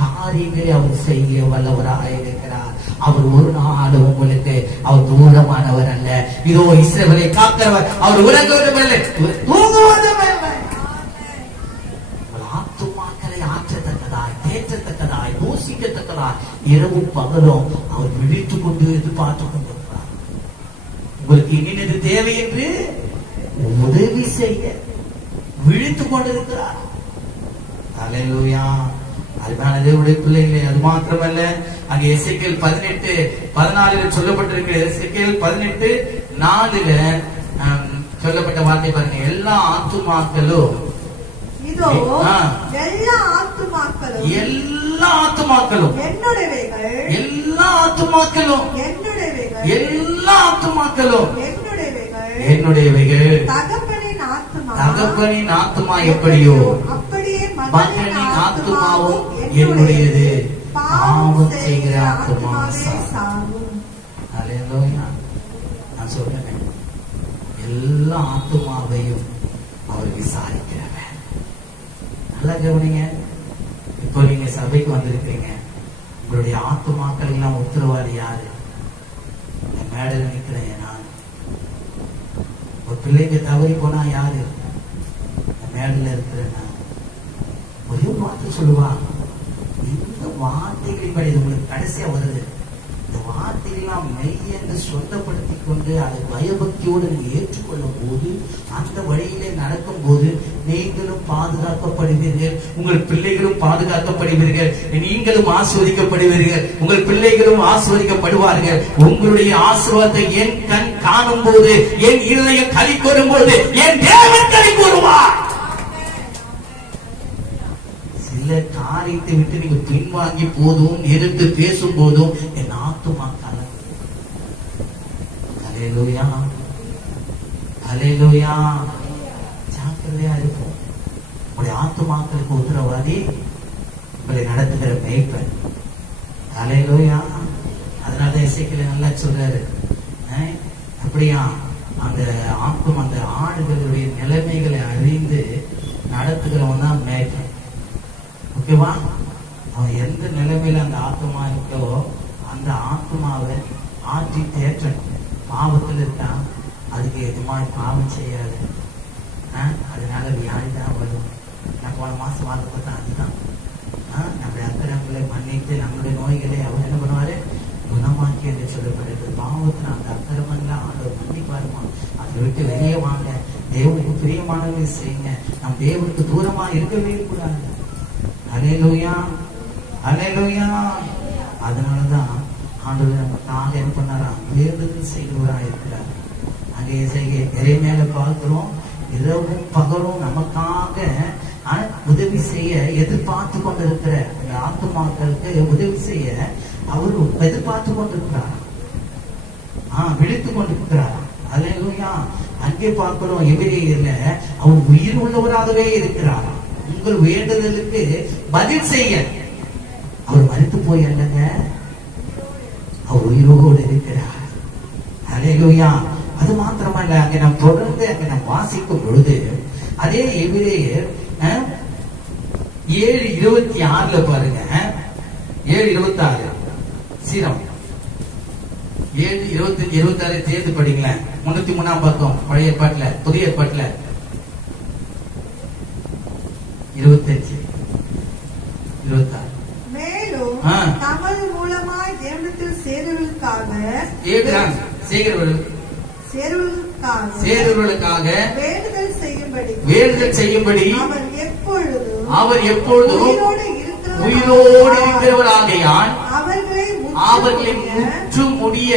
காரியங்களை அவர் செய்ய வல்லவராய் இருக்கிறார். அவர் ஒரு நாள் உங்களுக்கு அவர் தூரமானவர் அல்ல. இதோ இஸ்ரவேலை காக்கிறவர், அவர் உறங்குவதும் இல்லை, தூங்குவதும் இல்லை. உங்கள் ஆத்துமாக்களை ஆற்றத்தக்கதாய், தேற்றத்தக்கதாய், போஷிக்கத்தக்கதாய் இரவும் பகலும் அவர் விழித்துக் கொண்டு எதிர்பார்த்துக் கொண்டிருக்கிறார். உங்களுக்கு இன்னது தேவை என்று உதவி செய்ய விழித்துக் கொண்டிருக்கிறார். அல்லேலூயா. அதுதான் தேவனுடைய பிள்ளைகளே. அது மாத்திரமல்ல, அங்கே எசேக்கியேல் 18:14 சொல்லப்பட்டிருக்கு. எசேக்கியேல் 18:4 சொல்லப்பட்ட வார்த்தை பாருங்க. எல்லா ஆத்துமாக்களும், இதோ எல்லா ஆத்துமாக்களும் என்னுடையவைகள், எல்லா ஆத்துமாக்களும் என்னுடையவைகள். தகப்பனின் ஆத்துமா எப்படியோ அப்படியே மகனின் ஆத்துமாவும் என்னுடையது. பாவம் செய்கிற ஆத்துமா சாகும். அல்லேலூயா. நான் சொல்றேன், எல்லா ஆத்துமாவையும் அவர் விசாரிக்கிறவர். நல்லா கவனிங்க. இப்போ நீங்க சபைக்கு வந்திருக்கீங்க. உங்களுடைய ஆத்துமாக்கள் எல்லாம் உத்தரவாதி யாரு? மேடையில் நிக்கிறேன் நான். ஒரு பிள்ளைங்க தவறி போனா யாரு? மேடையில் இருக்கிறேன் நான். ஒரே வார்த்தை சொல்லுவா. இந்த வார்த்தைகள் இது உங்களுக்கு கடைசியா வருது. இந்த வார்த்தைகள்லாம் மெய் என்று சொந்தப்படுத்திக் கொண்டு அதை பயபக்தியோடு நீங்க ஏற்றுக்கொள்ளும் போது, அந்த வழியிலே நடக்கும் போது நீங்களும் பாதுகாக்கப்படுவீர்கள், உங்கள் பிள்ளைகளும் பாதுகாக்கப்படுவீர்கள், நீங்களும் ஆசீர்வதிக்கப்படுவீர்கள், உங்கள் பிள்ளைகளும் ஆசீர்வதிக்கப்படுவார்கள். உங்களுடைய ஆசீர்வாதத்தை என் கண் காணும் போது, என் இருதயம் களி கூறும் போது, என் தேவன் களி கூறுவார். சில காரியத்தை விட்டு நீங்க பின்வாங்கி போதும், எதிர்த்து பேசும் போதும் என் ஆத்துமா கலங்கும். அல்லேலூயா. அல்லேலூயா. ஜாக்கிரதையா இருக்கும். உங்களுடைய ஆத்துமாக்களுக்கு உத்தரவாதி உங்களை நடத்துகிற மேய்ப்பன். அல்லேலூயா. அதனால எசேக்கியேல் நல்லா சொல்றாரு, அப்படியா அந்த அந்த ஆடுகளுடைய நிலைமைகளை அறிந்து நடத்துகிறவன் தான் மேய்ப்பன். ஓகேவா? அவன் எந்த நிலைமையில அந்த ஆத்மா இருக்கோ அந்த ஆத்மாவை ஆற்றி தேற்றணும். பாவத்தில் இருக்கான், அதுக்கு எதுமா பாவம் செய்யாது. அதனால வியாதி தான் வரும். நான் போன மாசம் வார்த்தை அதுதான். நம்முடைய அக்கிரமங்களை மன்னித்து நம்மளுடைய நோய்களை அவர் என்ன பண்ணுவாரு? குணமாக்கி என்று சொல்லப்படுது. பாவத்தில் அந்த அக்கிரமெல்லாம் ஆண்டவர் மன்னிப்பாருமா. அதை விட்டு வெளியே வாங்க, தேவனுக்கு பிரியமானவர்களை செய்யுங்க. நம் தேவனுக்கு தூரமா இருக்கவே கூடாது. அல்லேலூயா. அல்லேலூயா. அதனாலதான் ஆண்டவர் நமக்காக என்ன பண்ணாரா? வேண்டுதல் செய்கிறவரா இருக்கிறார். அங்கே எரேமியால பார்க்கிறோம், இரவும் பகலும் நமக்காக உதவி செய்ய எதிர்பார்த்து கொண்டிருக்கிற அந்த ஆத்துமாக்களுக்கு உதவி செய்ய அவர் எதிர்பார்த்து கொண்டிருக்கிறார், விழித்துக் கொண்டிருக்கிறார். அல்லேலூயா. அங்கே பார்க்கிறோம், எபிரேயர்ல அவர் உயிர் உள்ளவராகவே இருக்கிறார். உங்கள் வேண்டுதலுக்கு பதில் செய்ய அவர் மரித்து போய் அல்லங்க, அவர் உயிரோடு இருக்கிறார். ஹல்லேலூயா. அது மாத்திரமல்ல, அங்கே நாம் தொடர்ந்து அங்கே நாம் வாசிக்கும் பொழுது அதே எபிரேயர் 7:26 பாருங்க. 7:26 சீரம் 7:25-26 தேர்ந்து படிங்களேன். 303 பக்கம் பழைய ஏற்பாட்டுல. புதிய ஏற்பாட்டுல 25-26. மேலும் தமது மூலமாய் தேவனிடத்தில் சேருவர்களுக்காக வேண்டுதல் செய்யும்படி அவர் எப்பொழுதும் உயிரோடு இருக்கிறவராகையால் அவர்களை முற்றும் முடிய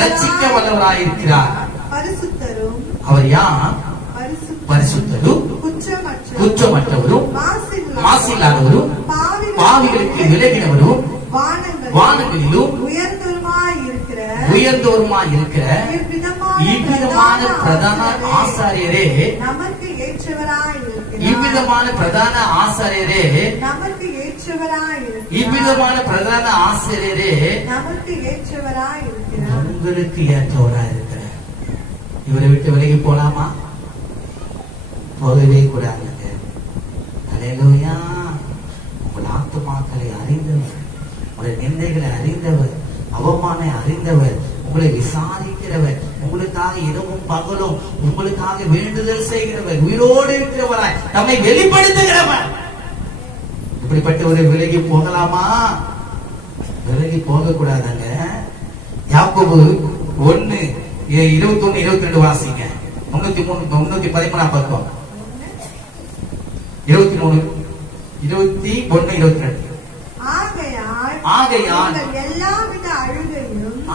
ரட்சிக்க வல்லவராயிருக்கிறார். அவர் யார்? பரிசுத்தரும் குற்றமற்றவரும் மாசில்லாதவரும் பாவிகளுக்கு விலகினவரும் வானங்களிலும் உயர்ந்தோருமாய் இருக்கிற இவ்விதமான பிரதான ஆசாரியரே நமக்கு ஏற்றவராய் இருக்கிறார். உங்களுக்கு ஏற்றவராய் இருக்கிறார். இவரை விட்டு விலகி போலாமா? போகவே கூடாது. ஹல்லேலூயா. உங்கள் ஆத்துமாக்களை அறிந்தவர், உங்களுடைய நிந்தைகளை அறிந்தவர், அவமானை அறிந்தவர், உங்களை விசாரிக்கிறவர், உங்களுக்காக இரவும் பகலும் உங்களுக்காக வேண்டுதல் செய்கிறவர், உயிரோடு இருக்கிறவராய் நம்மை வெளிப்படுத்துகிறவர். இப்படிப்பட்டவரை விலகி போகலாமா? விலகி போக கூடாதாங்க. யாக்கோபு 1:21-22 வாசிங்க. 313 பக்கம் 23-21-22.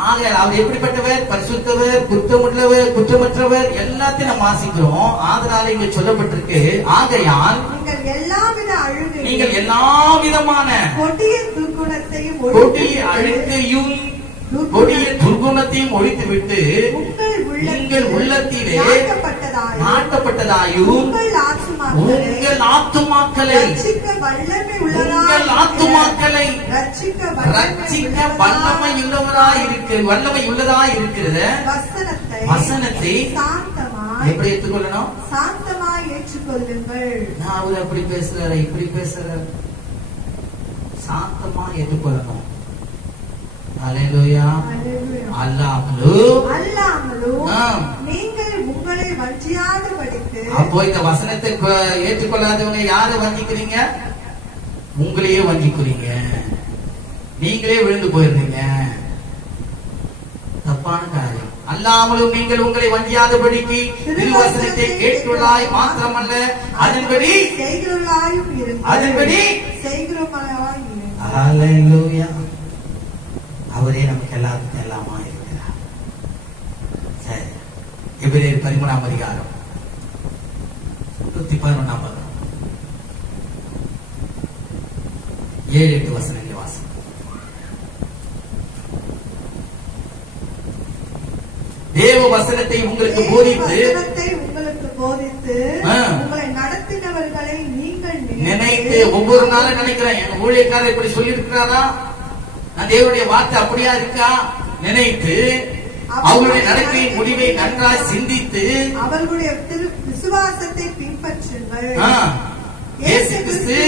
ஆகையால் அவர் எப்படிப்பட்டவர்? பரிசுத்தவர், குற்றமுள்ளவர், குற்றமற்றவர், எல்லாத்தையும் நம்ம வாசிக்கிறோம். அதனால இங்க சொல்லப்பட்டிருக்கு, ஆகையால் நீங்கள் எல்லா விதமான கொடிய அழுக்கையும் கொடிய துர்குணத்தையும் ஒழித்துவிட்டு உங்கள் உள்ளத்திலே நாட்டப்பட்டதாயும் உங்கள் ஆத்துமாக்களை ரட்சிக்க வல்லமை உள்ளதாய் இருக்கிற வசனத்தை எப்படி ஏற்றுக்கொள்ளணும்? சாந்தமாய் ஏற்றுக்கொள்ளுங்கள். நான் அவர் அப்படி பேசுறாரு, இப்படி பேசுறாரு, சாந்தமா ஏற்றுக்கொள்ளணும். ஹல்லேலூயா. அல்லாமலும் நீங்கள் உங்களை வஞ்சியாதபடிக்கு. அப்போ இந்த வசனத்தை ஏற்றுக்கொள்ளாதவங்க யாரை வஞ்சிக்கிறீங்க? உங்களையே வஞ்சிக்கிறீங்க. நீங்களே விழுந்து போயிருந்தீங்க. தப்பான காரியம். அல்லாமலும் நீங்கள் உங்களை வஞ்சியாதபடிக்கு திருவசனத்தை கேட்கிறவர்களாய் மாத்திரமல்ல, அதன்படி ஹல்லேலூயா. அவரே நமக்கு எல்லாத்துக்கும் எல்லாமா இருக்கிறார். சரி, எபிரேயர் 13 111 7-8 வசனங்கள் வாசி. தேவ வசனத்தை உங்களுக்கு போதித்து உங்களை நடத்தினவர்களை நீங்கள் நினைத்து. ஒவ்வொரு நாளும் நினைக்கிறேன், எங்க ஊழியக்காரர் இப்படி சொல்லி இருக்கிறாரா, நான் தேவனுடைய வார்த்தை அப்படியா இருக்கா நினைத்து அவர்களுடைய நடக்கையின் முடிவை நன்றாய் சிந்தித்து அவர்களுடைய விசுவாசத்தை பின்பற்றுங்கள். இயேசு கிறிஸ்து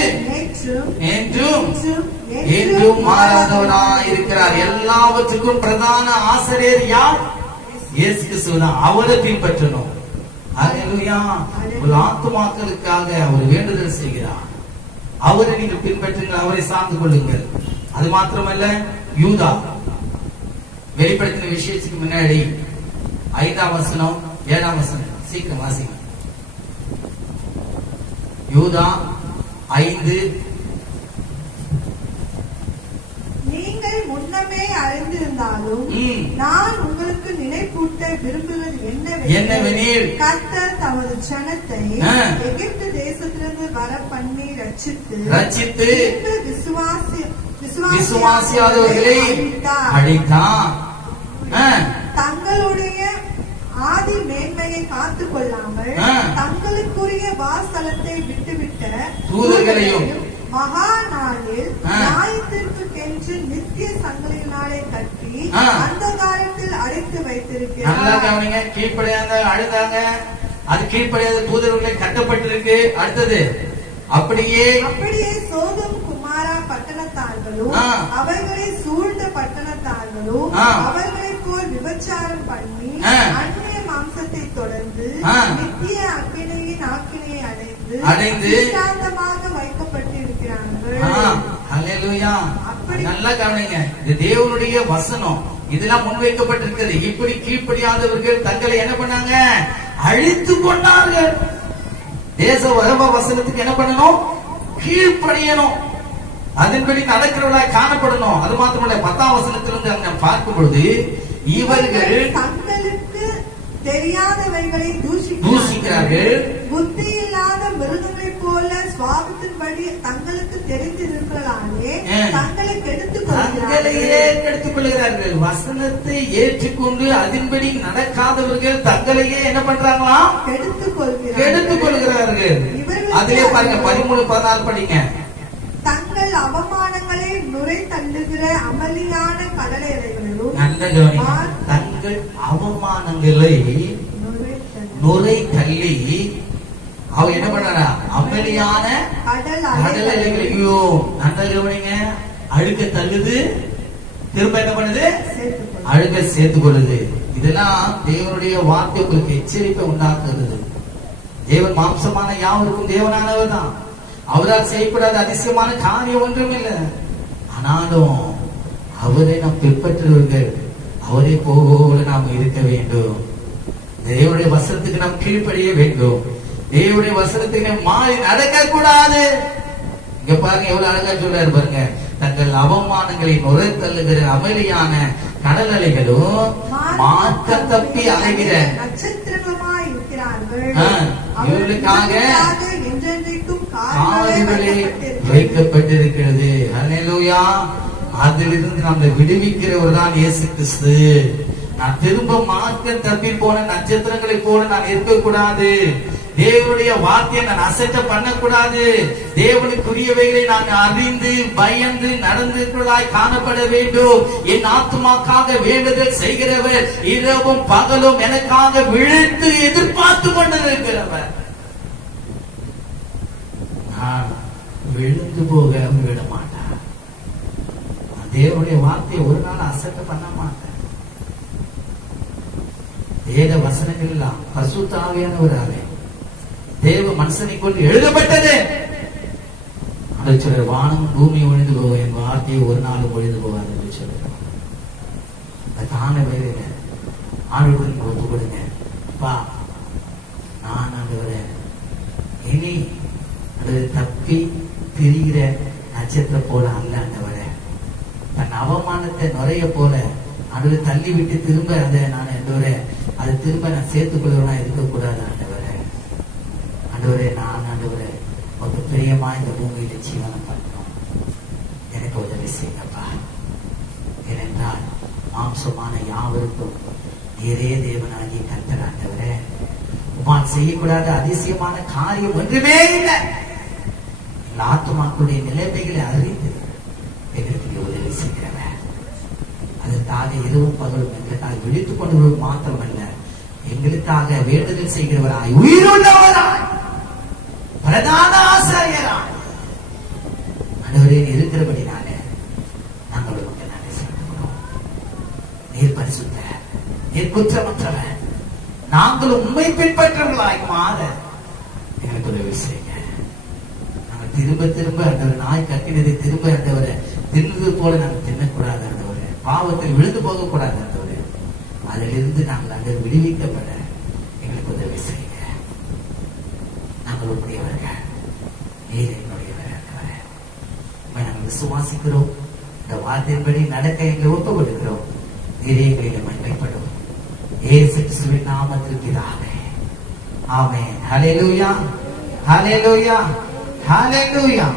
என்றும் மாறாதவராய் இருக்கிறார். எல்லாவற்றுக்கும் பிரதான ஆசிரியர் யார்? இயேசு கிறிஸ்து தான். அவரை பின்பற்றணும். ஹல்லேலூயா. ஒரு ஆத்துமாக்களுக்காக அவர் வேண்டுதல் செய்கிறார். அவரை நீங்கள் பின்பற்றுங்கள், அவரை சார்ந்து கொள்ளுங்கள். அது மாத்திரமல்ல, யூதா வெளிப்படுத்தின விஷயத்துக்கு முன்னாடி 5ஆம் வசனம் 7ஆம் வசனம் சீக்கிரம் வாசிங்க. யூதா 5. நீங்கள் முன்னமே அறிந்திருந்தாலும் நான் உங்களுக்கு நினைப்பூட்ட விரும்புவது என்னவெனில், கர்த்தர் தமது ஜனத்தை எகிப்து தேசத்திலிருந்து வர பண்ணி ரட்சித்து விசுவாசியாதவர்களை அழித்தார். தங்களுடைய ஆதி மேன்மையை காத்துக் கொள்ளாமல் தங்களுக்குரிய வாசலத்தை விட்டுவிட்ட தூதர்களையும் மகா நாளில் நியாயத்திற்கென்று நித்திய சங்கிலினாலே கட்டி அந்த காலத்தில் அடைத்து வைத்திருக்கிறார். நல்லா கவனிங்க. கீழ்ப்படியாத அழுதாங்க, அது கீழ்ப்படியாத தூதர்களை கட்டப்பட்டிருக்கு. அடுத்தது அப்படியே சோதோம் குமாரா பட்டணத்தார்களும் அவர்களை சூழ்ந்த பட்டணத்தார்களும் அவர்களை போல் விபச்சாரம் பண்ணி அந்நிய மாம்சத்தை தொடர்ந்து நித்திய அக்கினியின் ஆக்கினையை அடைந்து சாந்தமாக வைக்கப்பட்டிருக்கிறார்கள். ஹல்லேலூயா. நல்லா கவனிங்க. இது தேவனுடைய வசனம். இதெல்லாம் முன்வைக்கப்பட்டிருக்கிறது. இப்படி கீழ்ப்படியாதவர்கள் தங்களை என்ன பண்ணாங்க? அழித்து கொண்டார்கள். தேச வரவ வசனத்துக்கு என்ன பண்ணணும்? கீழ்ப்படியணும். அதன்படி நடக்கிறவர்களாய் காணப்படணும். அது மாத்திரமல்ல, 10ஆம் வசனத்திலிருந்து அங்க பார்க்கும் பொழுது இவர்கள் தங்களுக்கு தெரியாதவைகளை தூஷிக்கிறார்கள். புத்தி இல்லாத மிருகங்களை போல சுவாபத்தின்படி தங்களுக்கு தெரிந்திருக்கலாமே தங்களை கெடுத்துக் கொள்கிறார்கள். வசனத்தை ஏற்றுக்கொண்டு அதன்படி நடக்காதவர்கள் தங்களையே என்ன பண்றாங்களாம்? கெடுத்துக் கொள்கிறார்கள். அதிலே பாருங்க, 13-14 படிங்க. தங்கள் அவமானங்களை நுரை தள்ளுகிற அமளியான கடலைகளும் தங்கள் அவமானங்களை நுரை தள்ளி அவ என்ன பண்றா? அமளியான கடலைகளையும் நல்லா கவனிங்க. அழுக்க தள்ளுது, திரும்ப என்ன பண்ணுது? அழுக்க சேர்த்துக் கொள்ளுது. இதெல்லாம் தேவனுடைய வார்த்தை உங்களுக்கு எச்சரிப்பை உண்டாக்குறது. தேவன் மாம்சமான யாவருக்கும் தேவனானவர் தான். அவரால் செய்யப்படாத அதிசயமான காரியம் ஒன்றும் இல்லை. ஆனாலும் அவரை நாம் பின்பற்றுவர்கள் அவரை போல நாம் இருக்க வேண்டும். தேவனுடைய வசனத்துக்கு நாம் கீழ்ப்படிய வேண்டும். தேவனுடைய வசனத்துக்கு மாறி நடக்க கூடாது. இங்க பாருங்க, எவ்வளவு அழகா சொல்றாரு பாருங்க. தங்கள் அவமானங்களை நுரை தள்ளுகிற அமளியான கடல் அலைகளும் மாற்ற தப்பி அலைகிற இவர்களுக்காக காவல்களே வைக்கப்பட்டிருக்கிறது. ஹல்லேலூயா. அதிலிருந்து நம்மை விடுவிக்கிறவர் தான் இயேசு கிறிஸ்து. நான் திரும்ப மார்க்க தப்பி போன நட்சத்திரங்களை போல நான் இருக்கக்கூடாது. தேவனுடைய வார்த்தையை நான் அசட்ட பண்ணக்கூடாது. தேவனுக்குரியவைகளை நான் அறிந்து பயந்து நடந்துள்ளதாய் காணப்பட வேண்டும். என் ஆத்மாக்காக வேண்டுதல் செய்கிறவர் இரவும் பகலும் எனக்காக விழித்து எதிர்பார்த்து கொண்டிருக்கிறவர். விழுந்து போக விட மாட்டார். தேவனுடைய வார்த்தையை ஒரு நாள் அசட்ட பண்ண மாட்டார். வேத வசனங்கள் எல்லாம் பரிசுத்த ஆவியானவராலே தேவ மனுஷனை கொண்டு எழுதப்பட்டது. அதை சொல்ற, வானம் பூமி ஒழிந்து போகும், என் வார்த்தையை ஒரு நாளும் ஒழிந்து போகாது என்று சொல்றேன். தான வேலையில ஆண்டுடன் ஒப்பு கொடுங்க. பா, நான் ஆண்டவரே இனி அது தப்பி திரிகிற நட்சத்திரம் போல அல்ல ஆண்டவரே. தன் அவமானத்தை நுரைய போல அது தள்ளி விட்டு திரும்ப அதை நான் ஆண்டவரே அது திரும்ப நான் சேர்த்துக் கொள்வனா இருக்கக்கூடாது ஆண்டவரே. ஆண்டவரே, நான் ஆண்டவரே ஒரு பிரியமா இந்த பூமியில ஜீவனம் பண்ணணும். எனக்கு உதவி செய்யப்பா. ஏனென்றால் மாம்சமான யாவருக்கும் நீரே தேவனாகி கர்த்தர் ஆண்டவரே. உமால் செய்யக்கூடாத அதிசயமான காரியம் ஒன்றுமே இல்லை. எங்கள் ஆத்துமாக்களுடைய நிலைமைகளை அறிந்து எங்களுக்கு உதவி செய்கிறவர். அதற்காக இரவும் பகலும் எங்களுக்காக விழித்துக் கொண்டு மாத்திரமல்ல, எங்களுக்காக வேண்டுதல் செய்கிறவராய் உயிருள்ளவராய் பிரதான ஆசாரியராய் ஆண்டவரே இருக்கிறபடினாலே நாங்கள் உமக்கு நன்றி செலுத்துகிறோம். நீர் பரிசுத்தர், நீர் குற்றமற்றவர். நாங்களும் உண்மை பின்பற்றவர்களாய் மாற எங்களுக்கு உதவி செய்யுங்க. நாங்கள் திரும்ப திரும்ப அந்த நாய் கட்டினதை திரும்ப ஆண்டவரை தின்னது போல நாங்கள் தின்னக்கூடாது ஆண்டவரே. பாவத்தில் விழுந்து போகக்கூடாது ஆண்டவரே. அதிலிருந்து நாங்கள் அங்கே விடுவிக்கப்பட எங்களுக்கு உதவி செய்யுங்க. நாங்கள் உங்களுடையவர்கள், நீர் என்னுடையவர் ஆண்டவரே. நாங்கள் விசுவாசிக்கிறோம். இந்த வார்த்தையின்படி நடக்க எங்களை ஒப்பு கொடுக்கிறோம். நீரே எங்களை மகிமைப்படும். இயேசு கிறிஸ்துவின் நாமத்தில் பிதாவே, ஆமென். ஹல்லேலூயா, ஹல்லேலூயா, ஹல்லேலூயா.